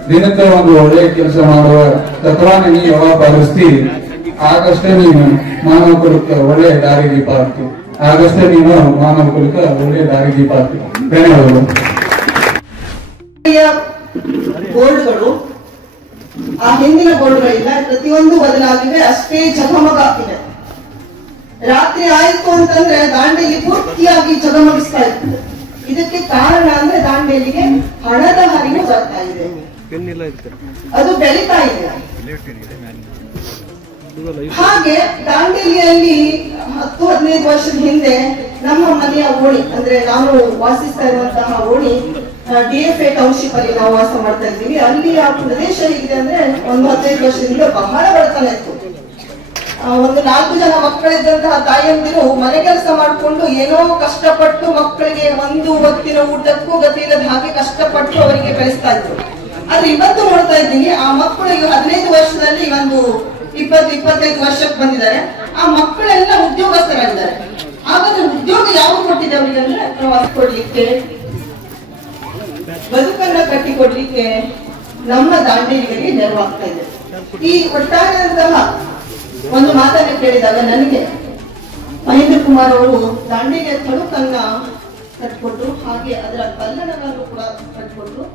ದಿನಕ್ಕೆ ಒಂದು ಒಳ್ಳೆ ಕೆಲಸ ಮಾಡುವ ತತ್ವಾನ ನೀ ಯಾವಾಗ ಪಾಲಿಸ್ತಿ. ಆಗಷ್ಟೇ ನೀನು ಮಾನವ ಕುಲಕ್ಕೆ ಒಳ್ಳೆ ದಾರಿ ದೀಪ ಆಗ್ತಿ. ಧನ್ಯವಾದಗಳು. ಬೋರ್ಡ್ಗಳು ಆ ಹಿಂದಿನ ಬೋರ್ಡ್ಗಳಿಲ್ಲ, ಪ್ರತಿಯೊಂದು ಬದಲಾಗಿವೆ, ಅಷ್ಟೇ ಝಗಮಗ ಆಗ್ತಿದೆ. ರಾತ್ರಿ ಆಯ್ತು ಅಂತಂದ್ರೆ ದಾಂಡೇಲಿ ಪೂರ್ತಿಯಾಗಿ ಝಗಮಗಿಸ್ತಾ ಇರ್ತದೆ. ಇದಕ್ಕೆ ಕಾರಣ ಅಂದ್ರೆ ದಾಂಡೇಲಿಗೆ ಹಣದ ಹರಿವು ಬರ್ತಾ ಇದೆ, ಅದು ಬೆಳೀತಾ ಇದೆ. ಹಾಗೆ ದಾಂಡೇಲಿಯಲ್ಲಿ 10-15 ವರ್ಷದ ಹಿಂದೆ ನಮ್ಮ ಮನೆಯ ಓಣಿ, ಅಂದ್ರೆ ನಾನು ವಾಸಿಸ್ತಾ ಇರುವಂತಹ ಓಣಿ DFA ಟೌನ್ಶಿಪ್ ಅಲ್ಲಿ ನಾವು ವಾಸ ಮಾಡ್ತಾ ಇದ್ದೀವಿ. ಅಲ್ಲಿ ಆ ಪ್ರದೇಶ ಹೇಗಿದೆ ಅಂದ್ರೆ ಒಂದು 15 ವರ್ಷದಿಂದ ಬಹಳ ಬಡತನ ಇತ್ತು. ಒಂದು 4 ಜನ ಮಕ್ಕಳಿದ್ದಂತಹ ತಾಯಿಯಂದಿರು ಮನೆ ಕೆಲಸ ಮಾಡಿಕೊಂಡು ಏನೋ ಕಷ್ಟಪಟ್ಟು ಮಕ್ಕಳಿಗೆ ಒಂದು ಹೊತ್ತಿನ ಊಟಕ್ಕೂ ಗತಿ ಇಲ್ಲದ ಹಾಗೆ ಕಷ್ಟಪಟ್ಟು ಅವರಿಗೆ ಬೆಳೆಸ್ತಾ ಇದ್ರು. ಆದ್ರೆ ಇವತ್ತು ನೋಡ್ತಾ ಇದ್ದೀನಿ ಆ ಮಕ್ಕಳಿಗೆ 15 ವರ್ಷದಲ್ಲಿ ಒಂದು 20-25 ವರ್ಷಕ್ಕೆ ಬಂದಿದ್ದಾರೆ. ಆ ಮಕ್ಕಳೆಲ್ಲ ಉದ್ಯೋಗಸ್ಥರಾಗಿದ್ದಾರೆ. ಹಾಗಾದ್ರೆ ಉದ್ಯೋಗ ಯಾವ ಕೊಟ್ಟಿದೆ ಅವರಿಗೆ ಅಂದ್ರೆ ಪ್ರವಾಸ ಕೊಡ್ಲಿಕ್ಕೆ, ಬದುಕನ್ನ ಕಟ್ಟಿಕೊಡ್ಲಿಕ್ಕೆ ನಮ್ಮ ದಾಂಡೇಲಿಗಳಿಗೆ ನೆರವಾಗ್ತಾ ಇದೆ. ಈ ಒಟ್ಟಾರೆಯಂತಹ ಒಂದು ಮಾತನ್ನ ಕೇಳಿದಾಗ ನನಗೆ ಮಹೇಂದ್ರ ಕುಮಾರ್ ಅವರು ದಾಂಡೇಲಿಯ ತಳುಕನ್ನ ಕಟ್ಕೊಟ್ರು, ಹಾಗೆ ಅದರ ಕಲ್ಲಣವನ್ನು ಕೂಡ ಕಟ್ಕೊಟ್ರು.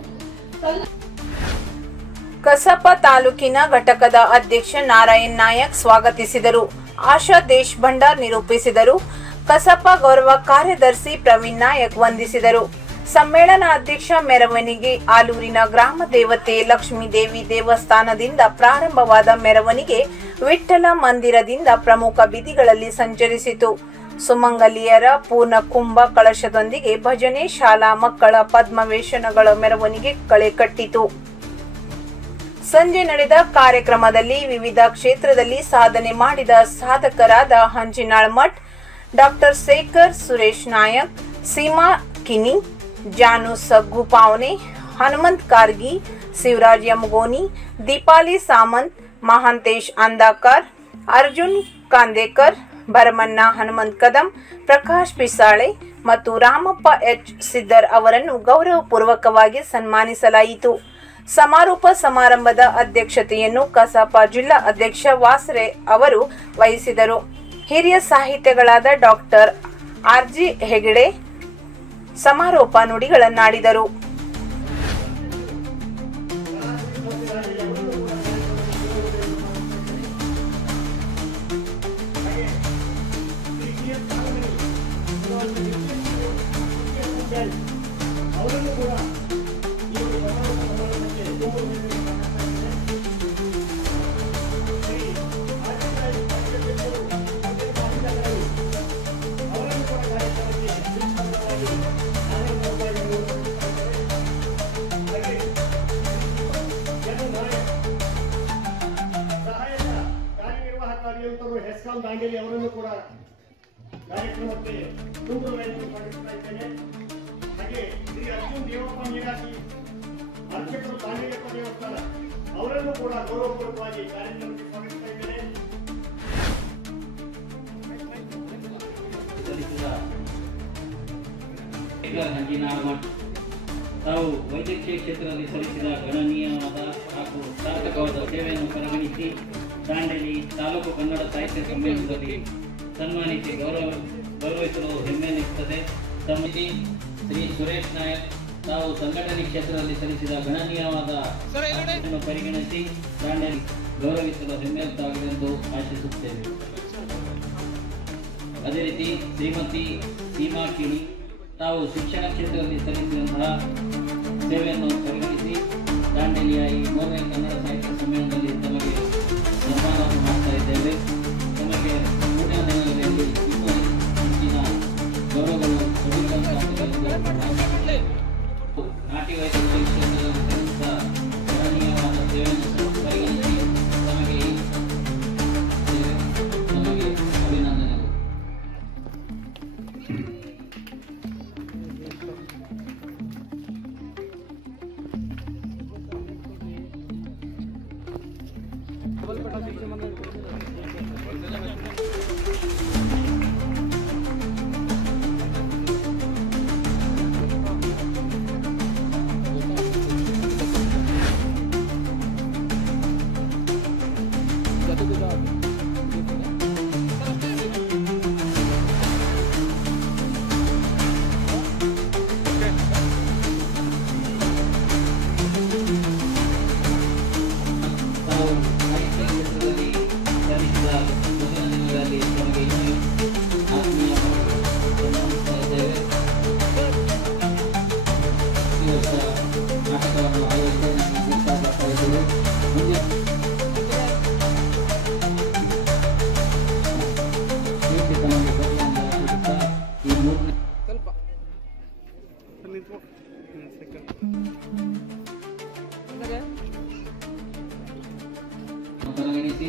ಕಸಾಪ ತಾಲೂಕಿನ ಘಟಕದ ಅಧ್ಯಕ್ಷ ನಾರಾಯಣ್ ನಾಯಕ್ ಸ್ವಾಗತಿಸಿದರು. ಆಶಾ ದೇಶ್ ಭಂಡಾರ್ ನಿರೂಪಿಸಿದರು. ಕಸಾಪ ಗೌರವ ಕಾರ್ಯದರ್ಶಿ ಪ್ರವೀಣ್ ನಾಯಕ್ ವಂದಿಸಿದರು. ಸಮ್ಮೇಳನಾಧ್ಯಕ್ಷ ಮೆರವಣಿಗೆ ಆಲೂರಿನ ಗ್ರಾಮ ದೇವತೆ ಲಕ್ಷ್ಮೀ ದೇವಿ ದೇವಸ್ಥಾನದಿಂದ ಪ್ರಾರಂಭವಾದ ಮೆರವಣಿಗೆ ವಿಠ್ಠಲ ಮಂದಿರದಿಂದ ಪ್ರಮುಖ ಬೀದಿಗಳಲ್ಲಿ ಸಂಚರಿಸಿತು. ಸುಮಂಗಲಿಯರ ಪೂರ್ಣ ಕುಂಭ ಕಳಶದೊಂದಿಗೆ ಭಜನೆ, ಶಾಲಾ ಮಕ್ಕಳ ಪದ್ಮವೇಷಣಗಳ ಮೆರವಣಿಗೆ ಕಳೆ ಕಟ್ಟಿತು. ಸಂಜೆ ನಡೆದ ಕಾರ್ಯಕ್ರಮದಲ್ಲಿ ವಿವಿಧ ಕ್ಷೇತ್ರದಲ್ಲಿ ಸಾಧನೆ ಮಾಡಿದ ಸಾಧಕರಾದ ಹಂಚಿನಾಳ್ ಮಠ್, ಡಾಕ್ಟರ್ ಶೇಖರ್ ಸುರೇಶ್ ನಾಯಕ್, ಸೀಮಾ ಕಿನಿ, ಜಾನು ಸಗ್ಗು ಪಾವನೆ, ಹನುಮಂತ್ ಕಾರ್ಗಿ, ಶಿವರಾಜ್ ಯಮಗೋನಿ, ದೀಪಾಲಿ ಸಾಮಂತ್, ಮಹಾಂತೇಶ್ ಅಂದಾಕರ್, ಅರ್ಜುನ್ ಕಾಂದೇಕರ್, ಭರಮಣ್ಣ ಹನುಮಂತ್ ಕದಂ, ಪ್ರಕಾಶ್ ಪಿಸಾಳೆ ಮತ್ತು ರಾಮಪ್ಪ ಎಚ್ ಸಿದ್ದರ್ ಅವರನ್ನು ಗೌರವಪೂರ್ವಕವಾಗಿ ಸನ್ಮಾನಿಸಲಾಯಿತು. ಸಮಾರೋಪ ಸಮಾರಂಭದ ಅಧ್ಯಕ್ಷತೆಯನ್ನು ಕಸಾಪ ಜಿಲ್ಲಾ ಅಧ್ಯಕ್ಷ ವಾಸರೆ ಅವರು ವಹಿಸಿದರು. ಹಿರಿಯ ಸಾಹಿತ್ಯಗಳಾದ ಡಾಕ್ಟರ್ ಆರ್ಜಿ ಹೆಗಡೆ ಸಮಾರೋಪ ನುಡಿಗಳನ್ನಾಡಿದರು. ಎಸ್ಕಾಂ ದಾಂಡೇಲಿ ಅವರನ್ನು ಕೂಡ ಕಾರ್ಯಕ್ರಮಕ್ಕೆ ತುಂಬಿರುವುದನ್ನು ಸ್ವಾಗತಿಸ್ತಾ ಇದ್ದೇನೆ. ಹಾಗೆ ಶ್ರೀ ಅರ್ಜುನ್ ದೇವಪ್ಪ ನೀರಾಗಿ ಅರ್ಚಕರು ದಾಂಡೇಲಿಯಪ್ಪ ದೇವಸ್ಥಾನ ಅವರನ್ನು ಕೂಡ ಗೌರವಪೂರ್ವಕವಾಗಿ ಕಾರ್ಯಕ್ರಮಕ್ಕೆ ಸ್ವಾಗತಿಸ್ತಾ ಇದ್ದೇನೆ. ತಾವು ವೈದ್ಯಕೀಯ ಕ್ಷೇತ್ರದಲ್ಲಿ ಸಲ್ಲಿಸಿದ ಗಣನೀಯವಾದ ಹಾಗೂ ಸಾರ್ಥಕವಾದ ಸೇವೆಯನ್ನು ಪರಿಗಣಿಸಿ ದಾಂಡೇಲಿ ತಾಲೂಕು ಕನ್ನಡ ಸಾಹಿತ್ಯ ಸಮ್ಮೇಳನದಲ್ಲಿ ಸನ್ಮಾನಿಸಿ ಗೌರವಿಸಲು ಹೆಮ್ಮೆನಿಸುತ್ತದೆ. ಸಮಿತಿ ಶ್ರೀ ಸುರೇಶ್ ನಾಯಕ್ ತಾವು ಸಂಘಟನೆ ಕ್ಷೇತ್ರದಲ್ಲಿ ಸಲ್ಲಿಸಿದ ಗಣನೀಯವಾದ ಸೇವೆಯನ್ನು ಪರಿಗಣಿಸಿ ದಾಂಡೇಲಿ ಗೌರವಿಸಲು ಹೆಮ್ಮೆಯಾಗಿದೆ ಎಂದು ಆಶಿಸುತ್ತೇವೆ. ಅದೇ ರೀತಿ ಶ್ರೀಮತಿ ಸೀಮಾ ಕಿಣಿ ತಾವು ಶಿಕ್ಷಣ ಕ್ಷೇತ್ರದಲ್ಲಿ ಸಲ್ಲಿಸಿದಂತಹ ಸೇವೆಯನ್ನು ಪರಿಗಣಿಸಿ ದಾಂಡೇಲಿಯ ಈ 3ನೇ ಕನ್ನಡ ಸಾಹಿತ್ಯ ಸಮ್ಮೇಳನದಲ್ಲಿ ತಮಗೆ ಸನ್ಮಾನವನ್ನು ಮಾಡ್ತಾ ಇದ್ದೇವೆ. ತಮಗೆ ಮುಂದಿನ ದಿನಗಳಲ್ಲಿ ಇನ್ನೂ ಹೆಚ್ಚಿನ ಗೌರವಗಳು ನಾಟಿ ವೈದ್ಯಕೀಯ ಕ್ಷೇತ್ರದಲ್ಲಿ ಸಲ್ಲಿಸಿದ ಗಣನೀಯವಾದ ಸೇವೆಯನ್ನು ಪರಿಗಣಿಸಿ ತಮಗೆ ಅಭಿನಂದನೆಗಳು. ಪರಿಗಣಿಸಿ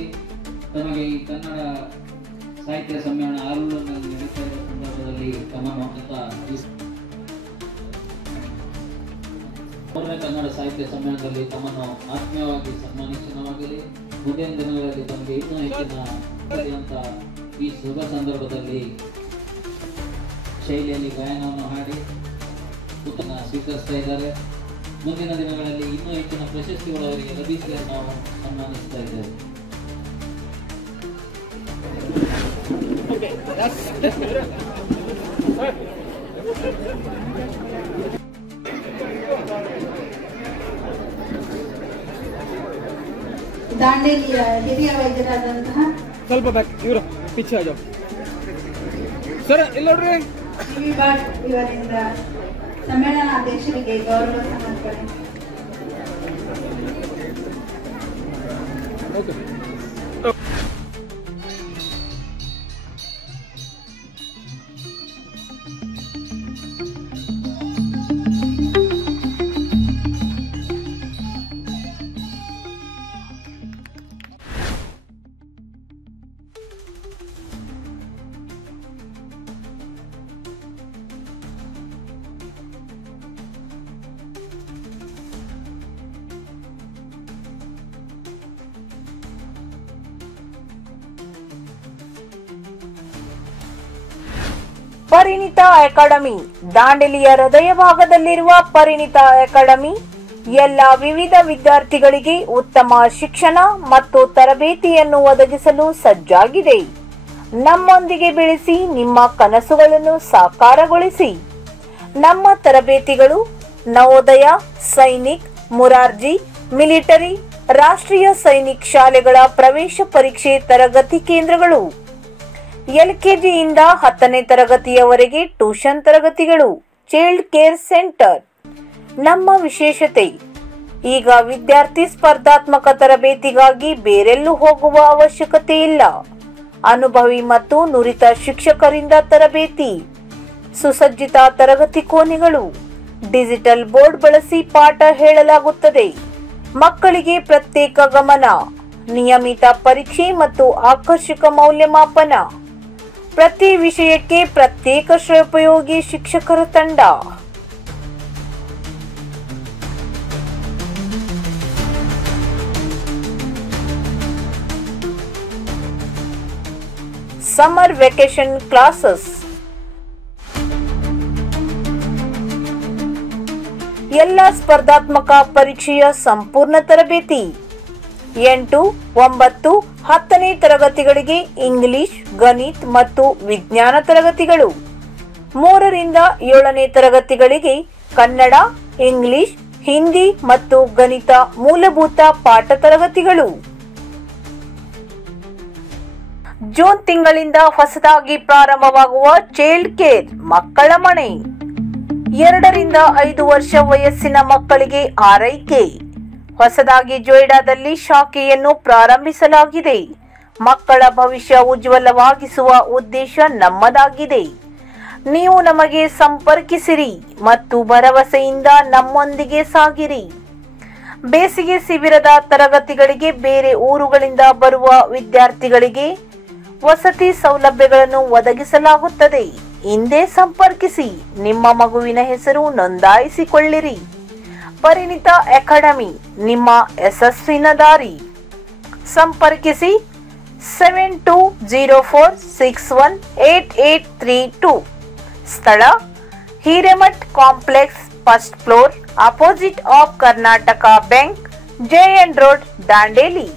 ತಮಗೆ ಈ ಕನ್ನಡ ಸಾಹಿತ್ಯ ಸಮ್ಮೇಳನ ಆರೂರಿನಲ್ಲಿ ನಡೀತಾ ಇರುವ ಸಂದರ್ಭದಲ್ಲಿ ತಮ್ಮನ್ನು 3ನೇ ಕನ್ನಡ ಸಾಹಿತ್ಯ ಸಮ್ಮೇಳನದಲ್ಲಿ ತಮ್ಮನ್ನು ಆತ್ಮೀಯವಾಗಿ ಸನ್ಮಾನಿಸಲಾಗಲಿ. ಮುಂದಿನ ದಿನಗಳಲ್ಲಿ ತಮಗೆ ಇನ್ನೂ ಹೆಚ್ಚಿನ ಈ ಶುಭ ಸಂದರ್ಭದಲ್ಲಿ ಶೈಲಿಯಲ್ಲಿ ಗಾಯನವನ್ನು ಹಾಡಿ ಉತ್ತಮ ಸ್ವೀಕರಿಸ್ತಾ ಇದ್ದಾರೆ. ಮುಂದಿನ ದಿನಗಳಲ್ಲಿ ಇನ್ನೂ ಹೆಚ್ಚಿನ ಪ್ರಶಸ್ತಿಗಳು ಅವರಿಗೆ ಲಭಿಸಲು ನಾವು ಸನ್ಮಾನಿಸ್ತಾ ಇದ್ದೇವೆ. ದಾಂಡೇಲಿಯ ಹಿರಿಯ ವೈದ್ಯರಾದಂತಹ ಸ್ವಲ್ಪ ಬ್ಯಾಕ್ ಇವರು ಪಿಚ್ ಆಜೋ ಸರ್ ಇಲ್ಲ ನೋಡ್ರಿ ವಿ ಭಟ್ ಇವರಿಂದ ಸಮ್ಮೇಳನಾಧ್ಯಕ್ಷರಿಗೆ ಗೌರವ ಸಮರ್ಪಣೆ. ಪರಿಣಿತ ಅಕಾಡೆಮಿ ದಾಂಡೇಲಿಯ ಹೃದಯ ಭಾಗದಲ್ಲಿರುವ ಪರಿಣಿತ ಅಕಾಡೆಮಿ ಎಲ್ಲ ವಿವಿಧ ವಿದ್ಯಾರ್ಥಿಗಳಿಗೆ ಉತ್ತಮ ಶಿಕ್ಷಣ ಮತ್ತು ತರಬೇತಿಯನ್ನು ಒದಗಿಸಲು ಸಜ್ಜಾಗಿದೆ. ನಮ್ಮೊಂದಿಗೆ ಬೆಳೆಸಿ ನಿಮ್ಮ ಕನಸುಗಳನ್ನು ಸಾಕಾರಗೊಳಿಸಿ. ನಮ್ಮ ತರಬೇತಿಗಳು ನವೋದಯ, ಸೈನಿಕ್, ಮುರಾರ್ಜಿ, ಮಿಲಿಟರಿ, ರಾಷ್ಟ್ರೀಯ ಸೈನಿಕ್ ಶಾಲೆಗಳ ಪ್ರವೇಶ ಪರೀಕ್ಷೆ ತರಗತಿ ಕೇಂದ್ರಗಳು, ಎಲ್ಕೆಜಿಯಿಂದ 10ನೇ ತರಗತಿಯವರೆಗೆ ಟ್ಯೂಷನ್ ತರಗತಿಗಳು, ಚೈಲ್ಡ್ ಕೇರ್ ಸೆಂಟರ್. ನಮ್ಮ ವಿಶೇಷತೆ, ಈಗ ವಿದ್ಯಾರ್ಥಿ ಸ್ಪರ್ಧಾತ್ಮಕ ತರಬೇತಿಗಾಗಿ ಬೇರೆಲ್ಲೂ ಹೋಗುವ ಅವಶ್ಯಕತೆ ಇಲ್ಲ. ಅನುಭವಿ ಮತ್ತು ನುರಿತ ಶಿಕ್ಷಕರಿಂದ ತರಬೇತಿ, ಸುಸಜ್ಜಿತ ತರಗತಿ ಕೋಣೆಗಳು, ಡಿಜಿಟಲ್ ಬೋರ್ಡ್ ಬಳಸಿ ಪಾಠ ಹೇಳಲಾಗುತ್ತದೆ. ಮಕ್ಕಳಿಗೆ ಪ್ರತ್ಯೇಕ ಗಮನ, ನಿಯಮಿತ ಪರೀಕ್ಷೆ ಮತ್ತು ಆಕರ್ಷಕ ಮೌಲ್ಯಮಾಪನ. ಪ್ರತಿ ವಿಷಯಕ್ಕೆ ಪ್ರತ್ಯೇಕ ಶ್ರೇಯೋಪಯೋಗಿ ಶಿಕ್ಷಕರ ತಂಡ. Summer vacation classes. ಎಲ್ಲ ಸ್ಪರ್ಧಾತ್ಮಕ ಪರೀಕ್ಷೆಯ ಸಂಪೂರ್ಣ ತರಬೇತಿ. 8, 9, 10ನೇ ತರಗತಿಗಳಿಗೆ ಇಂಗ್ಲಿಷ್, ಗಣಿತ ಮತ್ತು ವಿಜ್ಞಾನ ತರಗತಿಗಳು. 3 ರಿಂದ 7ನೇ ತರಗತಿಗಳಿಗೆ ಕನ್ನಡ, ಇಂಗ್ಲಿಷ್, ಹಿಂದಿ ಮತ್ತು ಗಣಿತ ಮೂಲಭೂತ ಪಾಠ ತರಗತಿಗಳು. ಜೂನ್ ತಿಂಗಳಿಂದ ಹೊಸದಾಗಿ ಪ್ರಾರಂಭವಾಗುವ ಚೈಲ್ಡ್ ಕೇರ್ ಮಕ್ಕಳ ಮನೆ. 2 ರಿಂದ 5 ವರ್ಷ ವಯಸ್ಸಿನ ಮಕ್ಕಳಿಗೆ ಆರೈಕೆ. ಹೊಸದಾಗಿ ಜೊಯ್ಡಾದಲ್ಲಿ ಶಾಖೆಯನ್ನು ಪ್ರಾರಂಭಿಸಲಾಗಿದೆ. ಮಕ್ಕಳ ಭವಿಷ್ಯ ಉಜ್ವಲವಾಗಿಸುವ ಉದ್ದೇಶ ನಮ್ಮದಾಗಿದೆ. ನೀವು ನಮಗೆ ಸಂಪರ್ಕಿಸಿರಿ ಮತ್ತು ಭರವಸೆಯಿಂದ ನಮ್ಮೊಂದಿಗೆ ಸಾಗಿರಿ. ಬೇಸಿಗೆ ಶಿಬಿರದ ತರಗತಿಗಳಿಗೆ ಬೇರೆ ಊರುಗಳಿಂದ ಬರುವ ವಿದ್ಯಾರ್ಥಿಗಳಿಗೆ ವಸತಿ ಸೌಲಭ್ಯಗಳನ್ನು ಒದಗಿಸಲಾಗುತ್ತದೆ. ಹಿಂದೆ ಸಂಪರ್ಕಿಸಿ. ನಿಮ್ಮ ಮಗುವಿನ ಹೆಸರು ನೋಂದಾಯಿಸಿಕೊಳ್ಳಿರಿ. ಪರಿಣಿತ ಅಕಾಡೆಮಿ, ನಿಮ್ಮ ಯಶಸ್ಸಿನ ದಾರಿ. ಸಂಪರ್ಕಿಸಿ 7204618832. ಸ್ಥಳ Hiremath complex, first floor, opposite of Karnataka Bank, JN road, Dandeli.